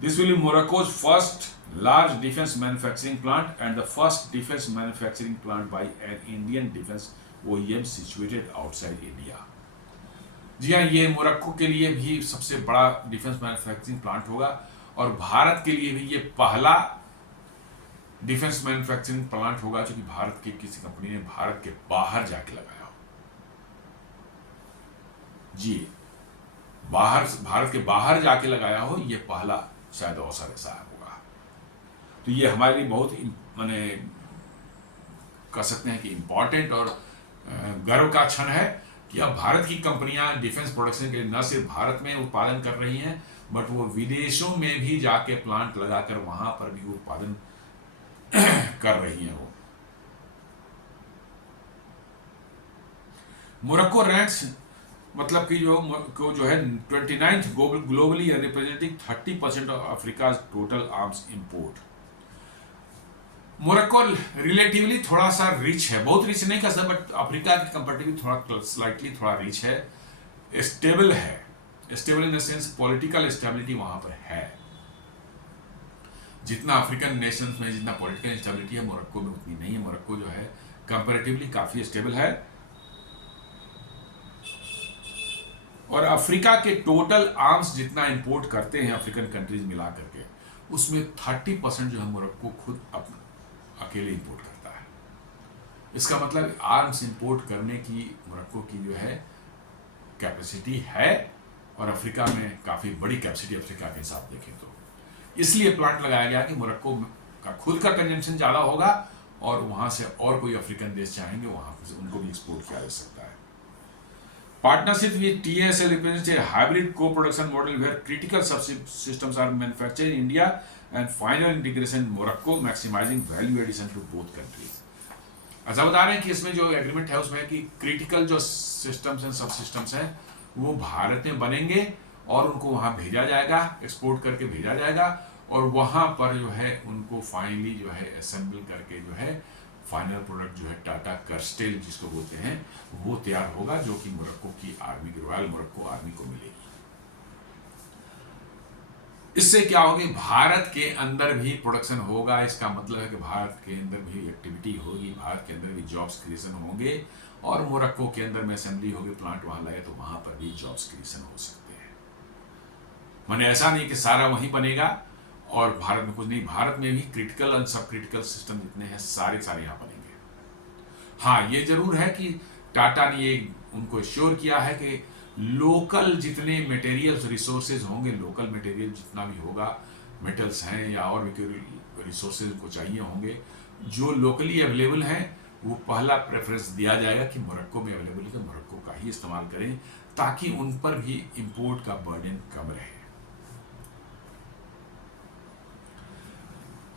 This will be Morocco's first large defense manufacturing plant and the first defense manufacturing plant by an Indian defense OEM situated outside India. जी हाँ, ये Morocco के लिए भी सबसे बड़ा defence manufacturing plant होगा और भारत के लिए भी ये पहला डिफेंस मैन्युफैक्चरिंग प्लांट होगा जो कि भारत की किसी कंपनी ने भारत के बाहर जाके लगाया हो। जी, भारत के बाहर जाके लगाया हो, ये पहला शायद अवसर ऐसा होगा। तो ये हमारे लिए बहुत माने कह सकते हैं कि इम्पॉर्टेंट और गर्व का क्षण है कि अब भारत की कंपनियां डिफेंस प्रोडक्शन के न सिर्फ भारत में उत्पादन कर रही हैं, बट वो विदेशों में भी जाके प्लांट लगाकर वहां पर भी उत्पादन कर रही हैं। वो मोरक्को रैंक्स मतलब कि जो है 29th globally representing 30% of Africa total arms import. Morocco relatively थोड़ा सा रिच है, बहुत रिच नहीं कह सकते, बट अफ्रीका के कंपेरेटिवली थोड़ा स्लाइटली थोड़ा रिच है, स्टेबल है, stable in the sense political stability वहां पर है। जितना अफ्रीकन नेशंस में जितना पॉलिटिकल स्टेबिलिटी है मोरक्को में उतनी नहीं है। मोरक्को जो है कंपैरेटिवली काफी स्टेबल है और अफ्रीका के टोटल आर्म्स जितना इंपोर्ट करते हैं अफ्रीकन कंट्रीज मिला करके उसमें 30% जो है मोरक्को खुद अकेले इंपोर्ट करता है। इसका मतलब आर्म्स इंपोर्ट करने की मोरक्को की जो है कैपेसिटी है और अफ्रीका में काफी बड़ी कैपेसिटी अफ्रीका के हिसाब देखें तो इसलिए प्लांट लगाया गया कि मोरक्को का खुद का कंजम्पशन ज्यादा होगा और वहां से और कोई अफ्रीकन देश चाहेंगे वहां से उनको भी एक्सपोर्ट किया जा सकता है। Partnership with TSL represents a hybrid co-production model where critical subsystems are manufactured in India and final integration in Morocco, maximizing value addition to both countries. अच्छा बता रहे हैं कि इसमें जो एग्रीमेंट है उसमें कि क्रिटिकल जो सिस्टम्स एंड सब सिस्टम्स हैं वो भारत में बनेंगे और उनको वहाँ भेजा जाएगा, एक्सपोर्ट करके भेजा जाएगा और वहाँ पर जो है उनको फाइनली जो है असेंबल करके जो है फाइनल प्रोडक्ट जो है टाटा कर्स्टेल जिसको बोलते हैं वो तैयार होगा जो कि मोरक्को की आर्मी की रॉयल मोरक्को आर्मी को मिलेगी। इससे क्या होगी, भारत के अंदर भी प्रोडक्शन होगा। इसका मतलब है कि भारत के अंदर भी एक्टिविटी होगी, भारत के अंदर भी जॉब्स क्रिएशन होंगे और मोरक्को के अंदर में असेंबली होगी, प्लांट वहां लगे तो वहां पर भी जॉब्स क्रिएशन हो सकते हैं। माने ऐसा नहीं कि सारा वहीं बनेगा और भारत में कुछ नहीं, भारत में भी क्रिटिकल और सब क्रिटिकल सिस्टम जितने हैं सारे यहाँ बनेंगे। हाँ ये जरूर है कि टाटा ने ये उनको श्योर किया है कि लोकल जितने मटेरियल्स रिसोर्सेज होंगे, लोकल मटेरियल जितना भी होगा, मेटल्स हैं या और भी रिसोर्सेज को चाहिए होंगे जो लोकली अवेलेबल हैं वो पहला प्रेफरेंस दिया जाएगा कि मोरक्को में अवेलेबल है तो मोरक्को का ही इस्तेमाल करें ताकि उन पर भी इंपोर्ट का बर्डन कम रहे।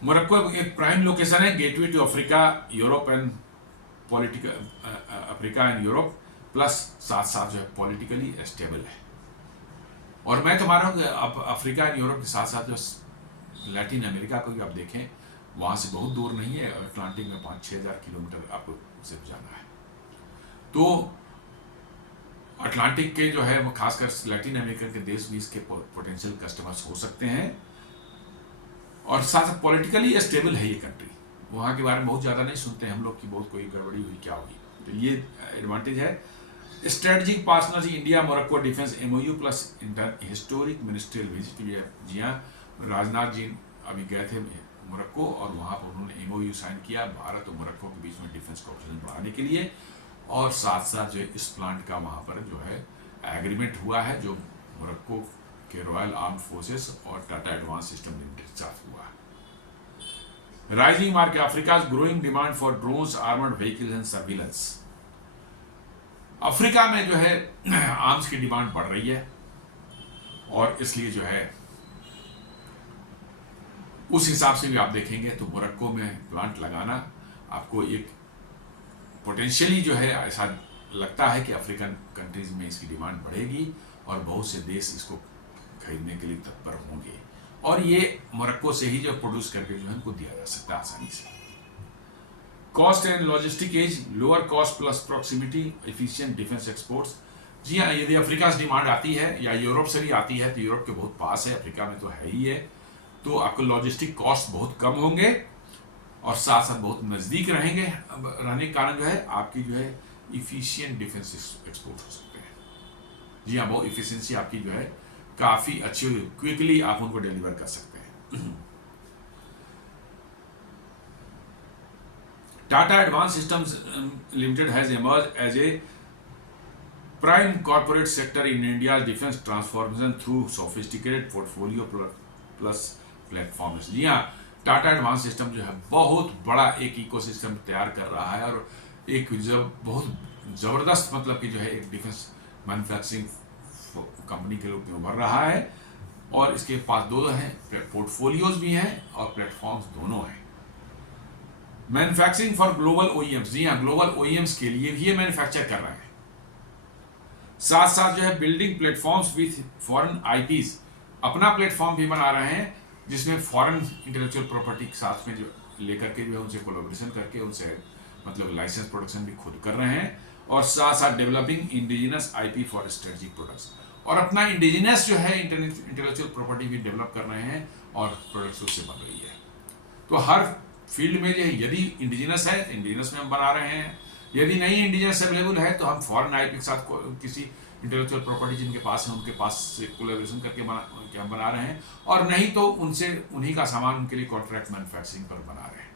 मोरक्को एक प्राइम लोकेशन है, gateway to Africa, Europe and Africa and Europe, plus साथ साथ जो है पॉलिटिकली स्टेबल है। और मैं तो मान रहा हूँ कि अब अफ्रीका एंड यूरोप के साथ साथ जो लैटिन अमेरिका को भी आप देखें वहाँ से बहुत दूर नहीं है, अटलांटिक में 5-6 हज़ार किलोमीटर आपको सिर्फ जाना है। तो अटलांटिक के जो है खासकर लैटिन अमेरिका के देश भी इसके पोटेंशियल कस्टमर्स हो सकते हैं और साथ साथ पॉलिटिकली स्टेबल है ये कंट्री। वहाँ के बारे में बहुत ज़्यादा नहीं सुनते हैं हम लोग कि बहुत कोई गड़बड़ी हुई क्या होगी, तो ये एडवांटेज है। Strategic partnership India Morocco defence MOU plus inter historic ministerial visit. जी हाँ, राजनाथ जी अभी गए थे मोरक्को और वहाँ पर उन्होंने MOU साइन किया भारत और मोरक्को के बीच में डिफेंस कॉर्पोरेशन बढ़ाने के लिए और साथ साथ जो इस प्लांट का वहाँ पर जो है एग्रीमेंट हुआ है जो मोरक्को के रॉयल आर्म फोर्सेस और टाटा एडवांस सिस्टम लिमिटेड साथ हुआ। Rising market, Africa's growing demand for drones, armoured vehicles and surveillance. Africa में जो है आर्म्स की डिमांड बढ़ रही है और इसलिए जो है उस हिसाब से भी आप देखेंगे तो मोरक्को में प्लांट लगाना आपको एक पोटेंशियली जो है ऐसा लगता है कि अफ्रीकन कंट्रीज में इसकी डिमांड बढ़ेगी और बहुत से देश इसको खरीदने के लिए तत्पर होंगे और ये मोरक्को से ही जो प्रोड्यूस करके जो है उनको दिया जा सकता है आसानी से। Cost and logistic edge, lower cost plus proximity, efficient defence exports. जी हाँ, यदि अफ्रीका से डिमांड आती है या यूरोप से भी आती है तो यूरोप के बहुत पास है, अफ्रीका में तो है ही है, तो आपको लॉजिस्टिक कॉस्ट बहुत कम होंगे और साथ साथ बहुत नज़दीक रहेंगे, रहने के कारण जो है आपकी जो है इफिशिएंट डिफेंस एक्सपोर्ट हो सकते हैं। जी हाँ, बहुत इफिशिएंसी आपकी जो है काफ़ी अच्छी, क्विकली आप उनको डिलीवर कर सकते हैं। Tata advance systems limited has emerged as a prime corporate sector in India's defense transformation through sophisticated portfolio plus platforms। जी हाँ, टाटा एडवांस सिस्टम जो है बहुत बड़ा एक इकोसिस्टम तैयार कर रहा है और एक बहुत ज़बरदस्त मतलब कि जो है एक डिफेंस मैन्युफैक्चरिंग कंपनी के रूप में उभर रहा है। और इसके पास दो हैं, पोर्टफोलियोज भी हैं और प्लेटफॉर्म्स दोनों हैं। मैन्युफैक्चरिंग फॉर ग्लोबल ओईएम्स, जी हाँ, ग्लोबल ओईएम्स के लिए भी ये मैन्युफैक्चर कर रहे हैं। साथ साथ जो है building platforms with foreign IPs, अपना प्लेटफॉर्म भी बना रहे हैं जिसमें फॉरेन इंटेलेक्चुअल प्रॉपर्टी के साथ में जो लेकर के जो है उनसे कोलैबोरेशन करके उनसे मतलब लाइसेंस प्रोडक्शन भी खुद कर रहे हैं। और साथ साथ developing indigenous IP for strategic products, और अपना इंडिजिनस जो है इंटेलेक्चुअल प्रॉपर्टी भी डेवलप कर रहे हैं और प्रोडक्ट्स उससे बन रही है। तो हर फील्ड में जो है यदि इंडिजिनस है तो इंडिजिनस में हम बना रहे हैं, यदि नहीं इंडिजिनस अवेलेबल है तो हम फॉरेन आईपी के साथ किसी इंटेलेक्चुअल प्रॉपर्टी जिनके पास है उनके पास से कोलैबोरेशन करके हम बना रहे हैं, और नहीं तो उनसे उन्हीं का सामान उनके लिए कॉन्ट्रैक्ट मैन्युफैक्चरिंग पर बना रहे हैं।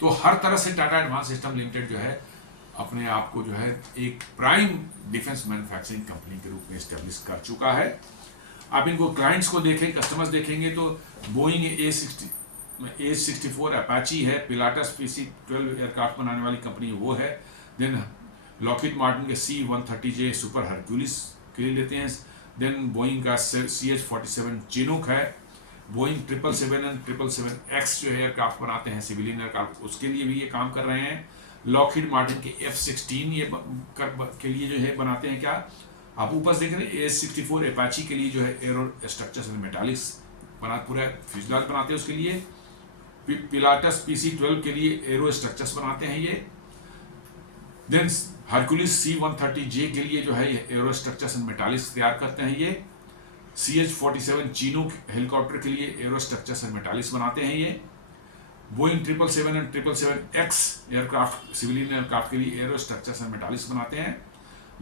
तो हर तरह से टाटा एडवांस सिस्टम लिमिटेड जो है अपने आप को जो है एक प्राइम डिफेंस मैन्युफैक्चरिंग कंपनी के रूप में एस्टेब्लिश कर चुका है। आप इनको क्लाइंट्स को देखें, कस्टमर्स देखेंगे तो बोइंग A64 अपाची है, पिलाटस PC-12 एयरक्राफ्ट बनाने वाली कंपनी वो है। देन लॉकहीड मार्टिन के C-130J सुपर हरक्यूलिस के लिए लेते हैं। देन बोइंग का CH-47 चिनूक है। बोइंग 777 एंड 777X जो है एयरक्राफ्ट बनाते हैं सिविलियन एयरक्राफ्ट, उसके लिए भी ये काम कर रहे हैं। लॉकहीड मार्टिन के F-16 ये के लिए जो है बनाते हैं। क्या आप ऊपर देख रहे हैं, AS-64 अपाची के लिए जो है एरो स्ट्रक्चर्स एंड मेटालिक्स पूरा फ्यूजलाज बनाते हैं उसके लिए। पिलाटस PC-12 के लिए एरो स्ट्रक्चर्स बनाते हैं ये। देन हरक्यूलिस C-130J के लिए जो है एरो स्ट्रक्चर्स एंड मेटालिक्स तैयार करते हैं ये। CH-47 चिनूक हेलीकॉप्टर के लिए एरो स्ट्रक्चर्स एंड मेटालिक्स बनाते हैं ये। Boeing 777 and 777X aircraft civilian aircraft के लिए एरो स्ट्रक्चर्स एंड मेटालिक्स बनाते हैं।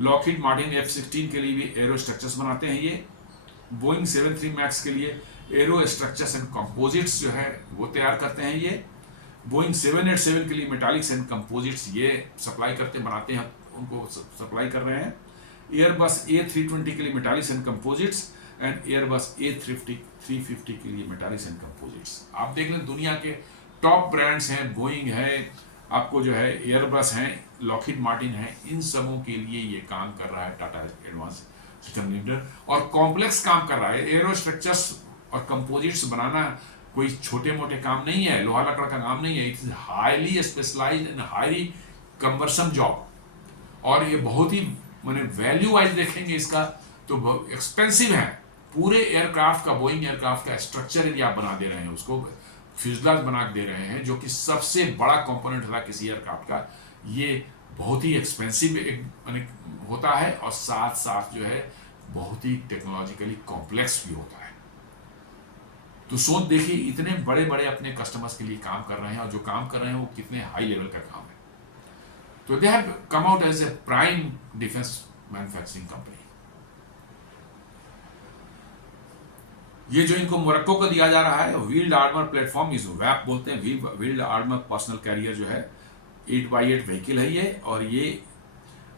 लॉकहीड मार्टिन F-16 के लिए भी एरो स्ट्रक्चर्स बनाते हैं ये। बोइंग 73 मैक्स के लिए एरो स्ट्रक्चर्स एंड कंपोजिट्स जो है वो तैयार करते हैं ये। बोइंग 787 के लिए मेटालिक्स एंड कंपोजिट्स ये सप्लाई करते बनाते हैं, उनको सप्लाई कर रहे हैं। एयरबस A320 के लिए metallics and composites and Airbus A350 के लिए मेटालिक्स एंड कंपोजिट्स। आप देख लें दुनिया के टॉप ब्रांड्स हैं, बोइंग है, आपको जो है एयरबस हैं, लॉकहीड मार्टिन है, इन सबों के लिए ये काम कर रहा है टाटा एडवांस सिस्टम लिमिटेड, और कॉम्प्लेक्स काम कर रहा है। एरो स्ट्रक्चर्स और कंपोजिट्स बनाना कोई छोटे मोटे काम नहीं है, लोहा लकड़ा का काम नहीं है। It is highly specialised and highly cumbersome job, और ये बहुत ही मैंने वैल्यू वाइज देखेंगे इसका तो एक्सपेंसिव है। पूरे एयरक्राफ्ट का, बोइंग एयरक्राफ्ट का स्ट्रक्चर यदि आप बना दे रहे हैं, उसको फ्यूजलाज बना दे रहे हैं जो कि सबसे बड़ा कंपोनेंट था किसी एयरक्राफ्ट का, ये बहुत ही एक्सपेंसिव होता है और साथ साथ जो है बहुत ही टेक्नोलॉजिकली कॉम्प्लेक्स भी होता है। तो सोच देखिए इतने बड़े बड़े अपने कस्टमर्स के लिए काम कर रहे हैं, और जो काम कर रहे हैं वो कितने हाई लेवल का काम है। तो they have come out as a prime defence manufacturing company. ये जो इनको मोरक्को को दिया जा रहा है व्हील्ड आर्मर प्लेटफॉर्म, इस वैप बोलते हैं, व्हील्ड आर्मर पर्सनल कैरियर जो है 8x8 व्हीकल है ये। और ये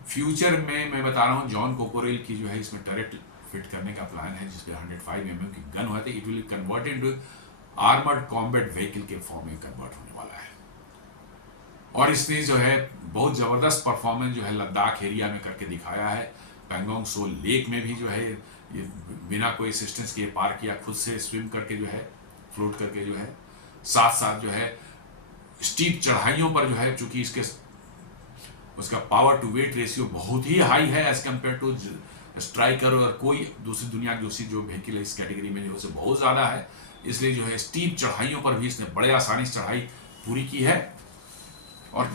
फ्यूचर में मैं बता रहा हूँ जॉन कोकोरेल की जो है इसमें टरेट फिट करने का प्लान है, जिसपे 105 mm की गन होती है। It will convert into armoured combat vehicle के फॉर्म में कन्वर्ट होने वाला है। और इसने जो है बहुत ज़बरदस्त परफॉर्मेंस जो है लद्दाख एरिया में करके दिखाया है। पैंगोंग सो लेक में भी जो है ये बिना कोई असिस्टेंस के पार किया, खुद से स्विम करके जो है फ्लोट करके जो है, साथ साथ जो है स्टीप चढ़ाइयों पर जो है, चूंकि इसके उसका पावर टू वेट रेशियो बहुत ही हाई है एज कम्पेयर टू स्ट्राइकर और कोई दूसरी दुनिया की दूसरी जो व्हीकल है इस कैटेगरी में जो बहुत ज़्यादा है, इसलिए जो है स्टीप चढ़ाइयों पर भी इसने बड़े आसानी से चढ़ाई पूरी की है और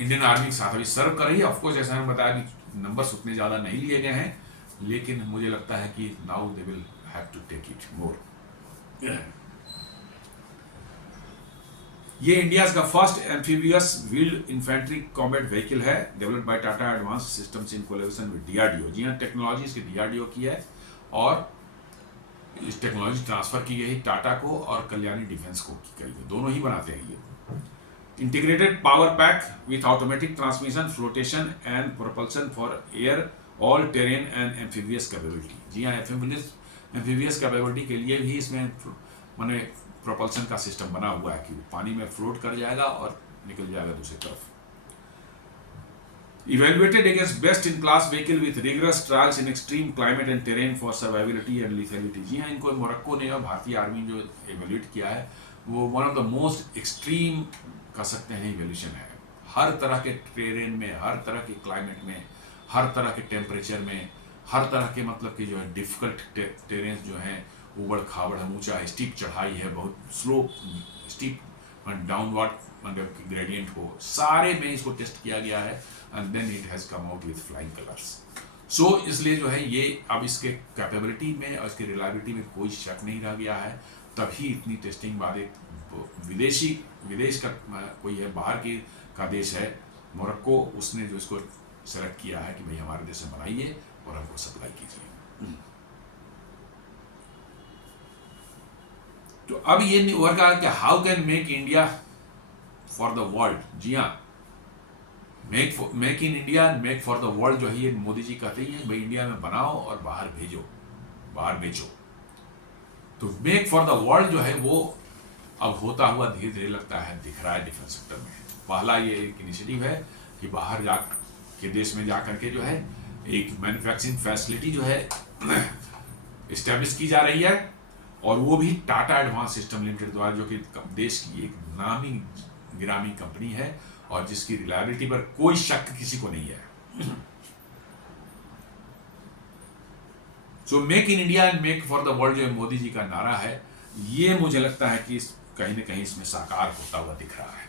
इंडियन आर्मी के साथ अभी सर्व कर रही है। ऑफकोर्स जैसा मैंने बताया कि नंबर्स उतने ज़्यादा नहीं लिए गए हैं, लेकिन मुझे लगता है कि now they will have to take it more. ये इंडिया का first amphibious wheeled infantry combat vehicle है, developed by Tata advance systems in collaboration with DRDO। जी हाँ, टेक्नोलॉजी इसकी DRDO की है और इस टेक्नोलॉजी ट्रांसफर की गई टाटा को और कल्याणी डिफेंस को की गई, दोनों ही बनाते हैं ये। Integrated power pack with automatic transmission, flotation and propulsion for air, all terrain and amphibious capability. जी हाँ, एम्फीबियस कैपेबिलिटी के लिए भी इसमें मैंने प्रोपल्सन का सिस्टम बना हुआ है कि वो पानी में फ्लोट कर जाएगा और निकल जाएगा दूसरी तरफ। Evaluated against best-in-class vehicle with rigorous trials in extreme climate and terrain for survivability and lethality। जी हाँ, इनको मोरक्को ने और भारतीय आर्मी जो एवेल्यूएट किया है वो one of the most extreme कह सकते हैं इवेल्यूशन है। हर तरह के टेरेन में, हर तरह के क्लाइमेट में, हर तरह के टेम्परेचर में, हर तरह के मतलब कि जो है डिफिकल्ट टेरेन जो हैं, उबड़ खाबड़ ऊंचा स्टीप चढ़ाई है, बहुत स्लो स्टीप डाउनवर्ड ग्रेडियंट हो, सारे में इसको टेस्ट किया गया है and then it has come out with flying colors। so इसलिए जो है ये अब इसके कैपेबिलिटी में और इसके रिलायबिलिटी में कोई शक नहीं रह गया है। तभी इतनी टेस्टिंग बाद एक विदेश का कोई है, बाहर की का देश है मोरक्को, उसने जो इसको सेलेक्ट किया है कि भाई हमारे देश में बनाइए और हमको सप्लाई कीजिए। तो अब ये वर्क आ कि how can make India for the world. जी हाँ, make in India, make for the world जो है ये मोदी जी कहते ही हैं भाई इंडिया में बनाओ और बाहर भेजो, बाहर बेचो। तो मेक फॉर द वर्ल्ड जो है वो अब होता हुआ धीरे धीरे लगता है दिख रहा है डिफेंस सेक्टर में। पहला ये एक इनिशिएटिव है कि बाहर जा के देश में जा करके जो है एक मैन्युफैक्चरिंग फैसिलिटी जो है इस्टेब्लिश की जा रही है, और वो भी टाटा एडवांस सिस्टम लिमिटेड द्वारा, जो कि देश की एक नामी गिरामी कंपनी है और जिसकी रिलायबिलिटी पर कोई शक किसी को नहीं है। So make in India and make for the world जो मोदी जी का नारा है, ये मुझे लगता है कि कहीं ना कहीं इसमें साकार होता हुआ दिख रहा है।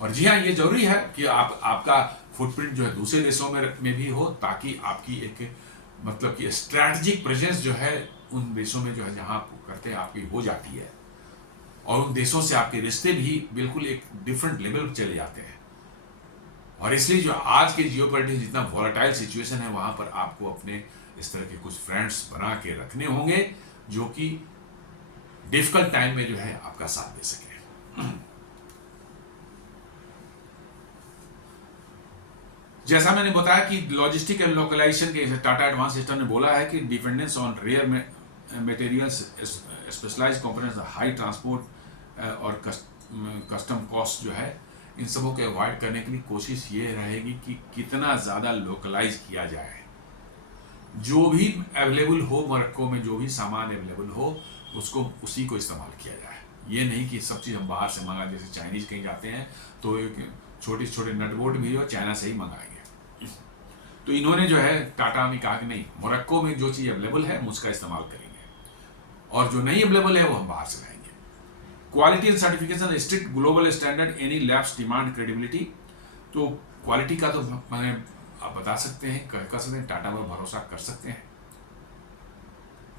और जी हाँ, ये जरूरी है कि आपका फुटप्रिंट जो है दूसरे देशों में भी हो, ताकि आपकी एक मतलब कि स्ट्रैटेजिक प्रेजेंस जो है उन देशों में जो है जहां आप करते हैं आपकी हो जाती है, और उन देशों से आपके रिश्ते भी बिल्कुल एक डिफरेंट लेवल पर चले जाते हैं। और इसलिए जो आज के जियोपॉलिटिक्स जितना वॉलेटाइल सिचुएशन है, वहां पर आपको अपने इस तरह के कुछ फ्रेंड्स बना के रखने होंगे जो कि डिफिकल्ट टाइम में जो है आपका साथ दे सके। जैसा मैंने बताया कि लॉजिस्टिक एंड लोकलाइजेशन के टाटा एडवांस सिस्टम ने बोला है कि dependence on rare materials, specialised components, high transport और कस्टम कॉस्ट जो है, इन सबों को अवॉइड करने के लिए कोशिश ये रहेगी कि कितना ज़्यादा लोकलाइज किया जाए। जो भी अवेलेबल हो मोरक्को में, जो भी सामान अवेलेबल हो उसको उसी को इस्तेमाल किया जाए। ये नहीं कि सब चीज़ हम बाहर से मंगा, जैसे चाइनीज कहीं जाते हैं तो छोटे छोटे नटबोल्ट भी हो चाइना से ही मंगाएंगे। तो इन्होंने जो है टाटा में कहा कि नहीं, मोरक्को में जो चीज़ अवेलेबल है हम उसका इस्तेमाल करेंगे, और जो नहीं अवेलेबल है वो हम बाहर से लाएंगे। Quality and certification, strict global standard, any lapse demand credibility. तो क्वालिटी का तो मैंने आप बता सकते हैं, कर सकते हैं, टाटा पर भरोसा कर सकते हैं।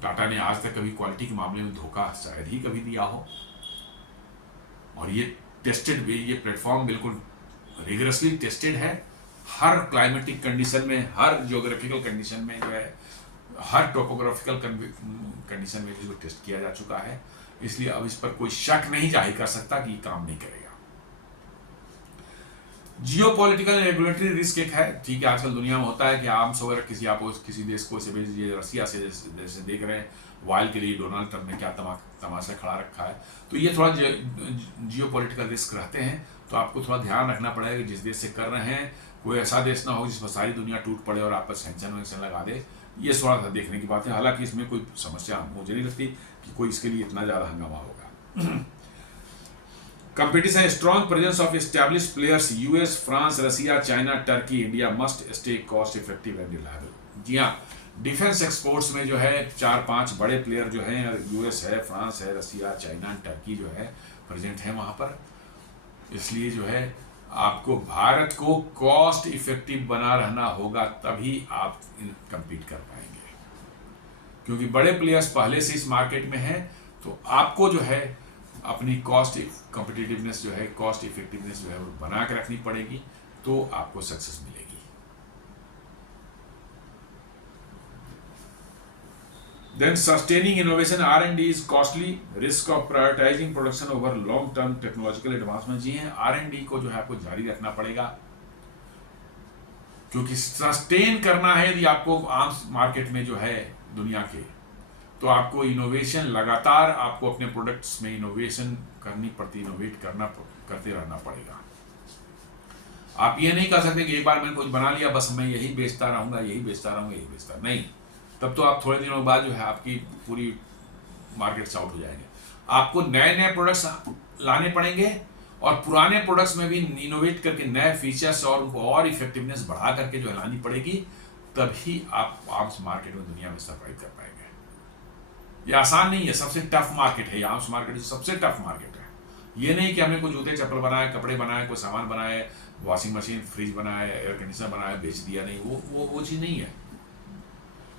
टाटा ने आज तक कभी क्वालिटी के मामले में धोखा शायद ही कभी दिया हो, और ये टेस्टेड, ये प्लेटफॉर्म बिल्कुल रिगरसली टेस्टेड है। हर क्लाइमेटिक कंडीशन में, हर जियोग्राफिकल कंडीशन में जो है, हर टोपोग्राफिकल कंडीशन में इसको टेस्ट किया जा चुका है। इसलिए अब इस पर कोई शक नहीं जाहिर कर सकता कि ये काम नहीं करेगा। जियोपॉलिटिकल रेगुलेटरी रिस्क एक है, ठीक है, आजकल दुनिया में होता है कि आर्म्स वगैरह किसी देश को भेज दीजिए। रसिया से जैसे देख रहे हैं वाइल के लिए डोनाल्ड ट्रंप ने क्या तमाशा खड़ा रखा है। तो ये थोड़ा जियोपॉलिटिकल रिस्क रहते हैं, तो आपको थोड़ा ध्यान रखना पड़ेगा कि जिस देश से कर रहे हैं कोई ऐसा देश ना हो जिसमें सारी दुनिया टूट पड़े और आप पर सेंक्शन वेंक्शन लगा दे। ये थोड़ा सा देखने की बात है। हालांकि इसमें कोई समस्या मुझे नहीं लगती कि कोई इसके लिए इतना ज़्यादा हंगामा होगा। Competition, strong presence of established players, US, France, Russia, China, Turkey, India must stay cost effective and reliable. जी हाँ, डिफेंस एक्सपोर्ट्स में जो है 4-5 बड़े प्लेयर जो हैं, यूएस है, फ्रांस है, रसिया, चाइना, टर्की जो है प्रेजेंट है वहाँ पर। इसलिए जो है आपको भारत को कॉस्ट इफेक्टिव बना रहना होगा, तभी आप कम्पीट कर पाएंगे। क्योंकि बड़े प्लेयर्स पहले से इस मार्केट में हैं, तो आपको जो है अपनी कॉस्ट कॉम्पिटिटिवनेस जो है, कॉस्ट इफेक्टिवनेस जो है वो बना के रखनी पड़ेगी, तो आपको सक्सेस मिलेगी। Then sustaining innovation R&D is costly, risk of prioritizing production over long-term technological advancement। जी हैं, R&D को जो है आपको जारी रखना पड़ेगा, क्योंकि सस्टेन करना है यदि आपको आर्म्स मार्केट में जो है दुनिया के, तो आपको इनोवेशन लगातार आपको अपने प्रोडक्ट्स में इनोवेशन करनी पड़ती, इनोवेट करते रहना पड़ेगा। आप ये नहीं कर सकते कि एक बार मैंने कुछ बना लिया बस मैं यही बेचता रहूंगा, यही बेचता रहूंगा, यही बेचता नहीं। तब तो आप थोड़े दिनों बाद जो है आपकी पूरी मार्केट से आउट हो जाएंगे। आपको नए नए प्रोडक्ट्स लाने पड़ेंगे और पुराने प्रोडक्ट्स में भी इनोवेट करके नए फीचर्स और उनको और इफेक्टिवनेस बढ़ा करके जो है लानी पड़ेगी, तभी आप आर्म्स मार्केट में दुनिया में सर्वाइव कर पाएंगे। ये आसान नहीं है, सबसे टफ मार्केट है, आर्म्स मार्केट सबसे टफ मार्केट है। ये नहीं कि हमने कुछ जूते चप्पल बनाए, कपड़े बनाए, कोई सामान बनाए, वॉशिंग मशीन, फ्रिज बनाए, एयर कंडीशनर बनाए, बेच दिया, नहीं, वो चीज़ नहीं है।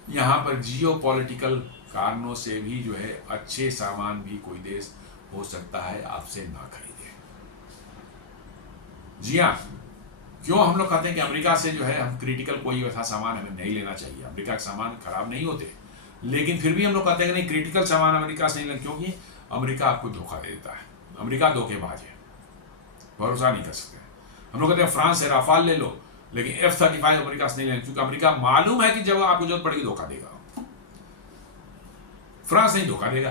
यहाँ पर जियो पॉलिटिकल कारणों से भी जो है अच्छे सामान भी कोई देश हो सकता है आपसे ना खरीदे। जी हाँ, क्यों हम लोग कहते हैं कि अमेरिका से जो है हम क्रिटिकल कोई ऐसा सामान हमें नहीं लेना चाहिए। अमेरिका के सामान खराब नहीं होते, लेकिन फिर भी हम लोग कहते हैं कि नहीं क्रिटिकल सामान अमेरिका से नहीं लेना, क्योंकि अमेरिका आपको धोखा दे देता है। अमेरिका धोखेबाज है, भरोसा नहीं कर सकते। हम लोग कहते हैं फ्रांस से राफाल ले लो, लेकिन F-35 अमेरिका से नहीं लेना, क्योंकि अमेरिका मालूम है कि जब आपको जरूरत पड़ेगी धोखा देगा। फ्रांस नहीं धोखा देगा,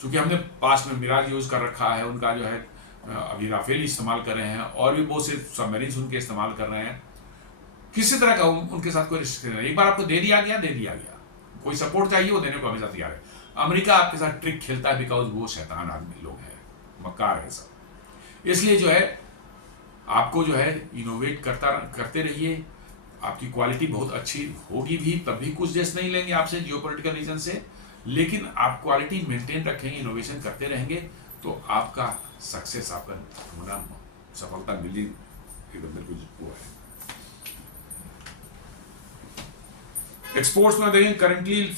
क्योंकि हमने पास में मिराज यूज कर रखा है, उनका जो है अभी राफेल इस्तेमाल कर रहे हैं और भी बहुत से सबमरीन्स उनके इस्तेमाल कर रहे हैं। किसी तरह का उनके साथ कोई रिस्ट्रिक्शन नहीं, एक बार आपको दे दिया गया। कोई सपोर्ट चाहिए वो देने को हमेशा तैयार है। अमेरिका आपके साथ ट्रिक खेलता है बिकॉज वो शैतान आदमी लोग हैं, मक्कार है सब। इसलिए जो है आपको जो है इनोवेट करते रहिए। आपकी क्वालिटी बहुत अच्छी होगी भी, तब भी कुछ देश नहीं लेंगे आपसे जियोपॉलिटिकल रीजन से, लेकिन आप क्वालिटी मेंटेन रखेंगे, इनोवेशन करते रहेंगे, तो आपका सक्सेस, आपका होना, सफलता मिली एकदम बिल्कुल वो है। एक्सपोर्ट्स में देखें करेंटली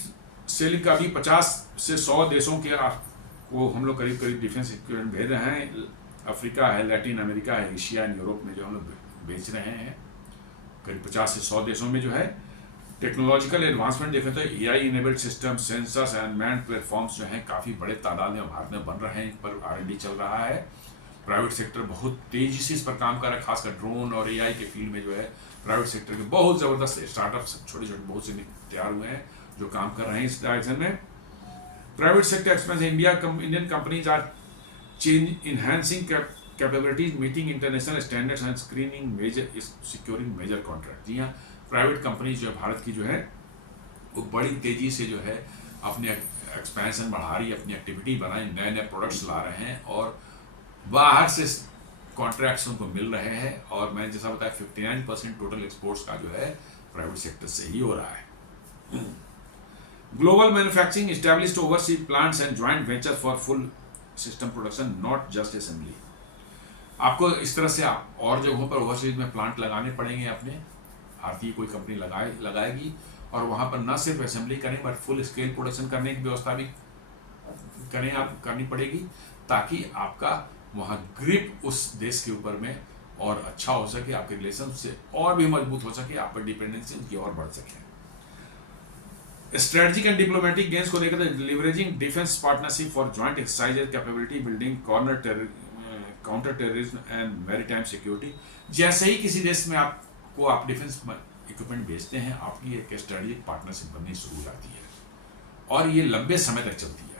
सेलिंग का भी 50 से 100 देशों के को हम लोग करीब करीब डिफेंस इक्विपमेंट भेज रहे हैं। अफ्रीका है, लैटिन अमेरिका है, एशिया एंड यूरोप में जो हम लोग बेच रहे हैं। करीब 50 से 100 देशों में जो है टेक्नोलॉजिकल एडवांसमेंट देखें तो AI enabled system, sensors and man platforms जो हैं काफ़ी बड़े तादाद में भारत में बन रहे हैं। इन पर R&D चल रहा है। प्राइवेट सेक्टर बहुत तेजी से इस पर काम कर रहा है, खासकर ड्रोन और AI के फील्ड में जो है प्राइवेट सेक्टर के बहुत ज़बरदस्त स्टार्टअप्स छोटे छोटे बहुत से तैयार हुए हैं जो काम कर रहे हैं इस डायरेक्शन में। Private sector expense Indian companies are change enhancing capabilities, meeting international standards and screening major securing major contract. जी हाँ, प्राइवेट कंपनीज जो है भारत की जो है वो बड़ी तेज़ी से जो है अपने एक्सपेंशन बढ़ा रही है, अपनी एक्टिविटी बनाए, नए नए प्रोडक्ट्स ला रहे हैं और बाहर से कॉन्ट्रैक्ट्स उनको मिल रहे हैं। और मैंने जैसा बताया 59% टोटल एक्सपोर्ट्स का जो है प्राइवेट सेक्टर से ही हो रहा है। Global manufacturing established overseas plants and joint venture for full system production, not just assembly. आपको इस तरह से और जगहों पर ओवरसीज में प्लांट लगाने पड़ेंगे, अपने भारतीय कोई कंपनी लगाएगी और वहाँ पर न सिर्फ असेंबली करें बट फुल स्केल प्रोडक्शन करने की व्यवस्था भी करनी पड़ेगी, ताकि आपका वहाँ ग्रिप उस देश के ऊपर में और अच्छा हो सके, आपके रिलेशन से और भी मजबूत हो सके, आप पर डिपेंडेंसी उनकी और बढ़ सके। स्ट्रेटजिक एंड डिप्लोमेटिक गेंस को लेकर leveraging defence partnership for joint exercises, capability building, counter terrorism and maritime security. जैसे ही किसी देश में आपको आप डिफेंस इक्विपमेंट बेचते हैं, आपकी एक स्ट्रेटजिक पार्टनरशिप बननी शुरू हो जाती है और ये लंबे समय तक चलती है।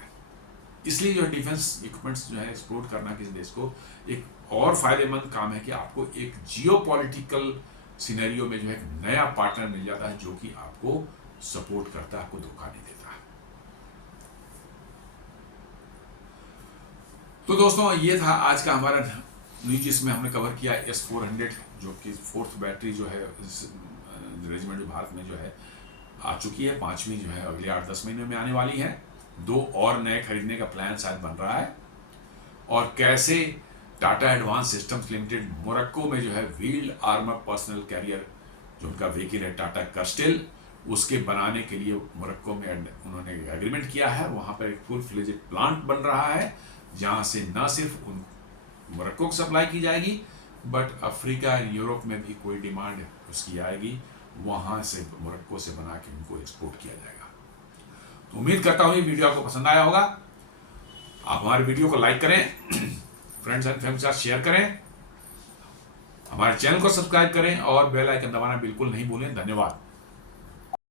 इसलिए जो डिफेंस इक्विपमेंट्स जो है एक्सपोर्ट करना किसी देश को एक और फायदेमंद काम है कि आपको एक जियोपॉलिटिकल सिनेरियो में जो है एक नया पार्टनर मिल जाता है जो कि आपको सपोर्ट करता है, आपको धोखा नहीं देता। तो दोस्तों ये था आज का हमारा न्यूज, जिसमें हमने कवर किया S-400 जो कि 4th बैटरी जो है रेजिमेंट जो भारत में जो है आ चुकी है, 5वीं जो है अगले 8-10 महीने में आने वाली है। 2 और नए खरीदने का प्लान शायद बन रहा है। और कैसे Tata advance systems limited Morocco में जो है व्हील्ड आर्मर पर्सनल कैरियर जो उनका व्हीकल है टाटा कस्टेल, उसके बनाने के लिए मोरक्को में उन्होंने एग्रीमेंट किया है। वहाँ पर एक फुल फ्लेजेड प्लांट बन रहा है जहाँ से न सिर्फ उन मोरक्को को सप्लाई की जाएगी बट अफ्रीका और यूरोप में भी कोई डिमांड उसकी आएगी, वहाँ से मोरक्को से बना के उनको एक्सपोर्ट किया जाएगा। तो उम्मीद करता हूँ ये वीडियो आपको पसंद आया होगा। आप हमारे वीडियो को लाइक करें, फ्रेंड्स एंड फैमिली के साथ शेयर करें, हमारे चैनल को सब्सक्राइब करें और बेल आइकन दबाना बिल्कुल नहीं भूलें। धन्यवाद।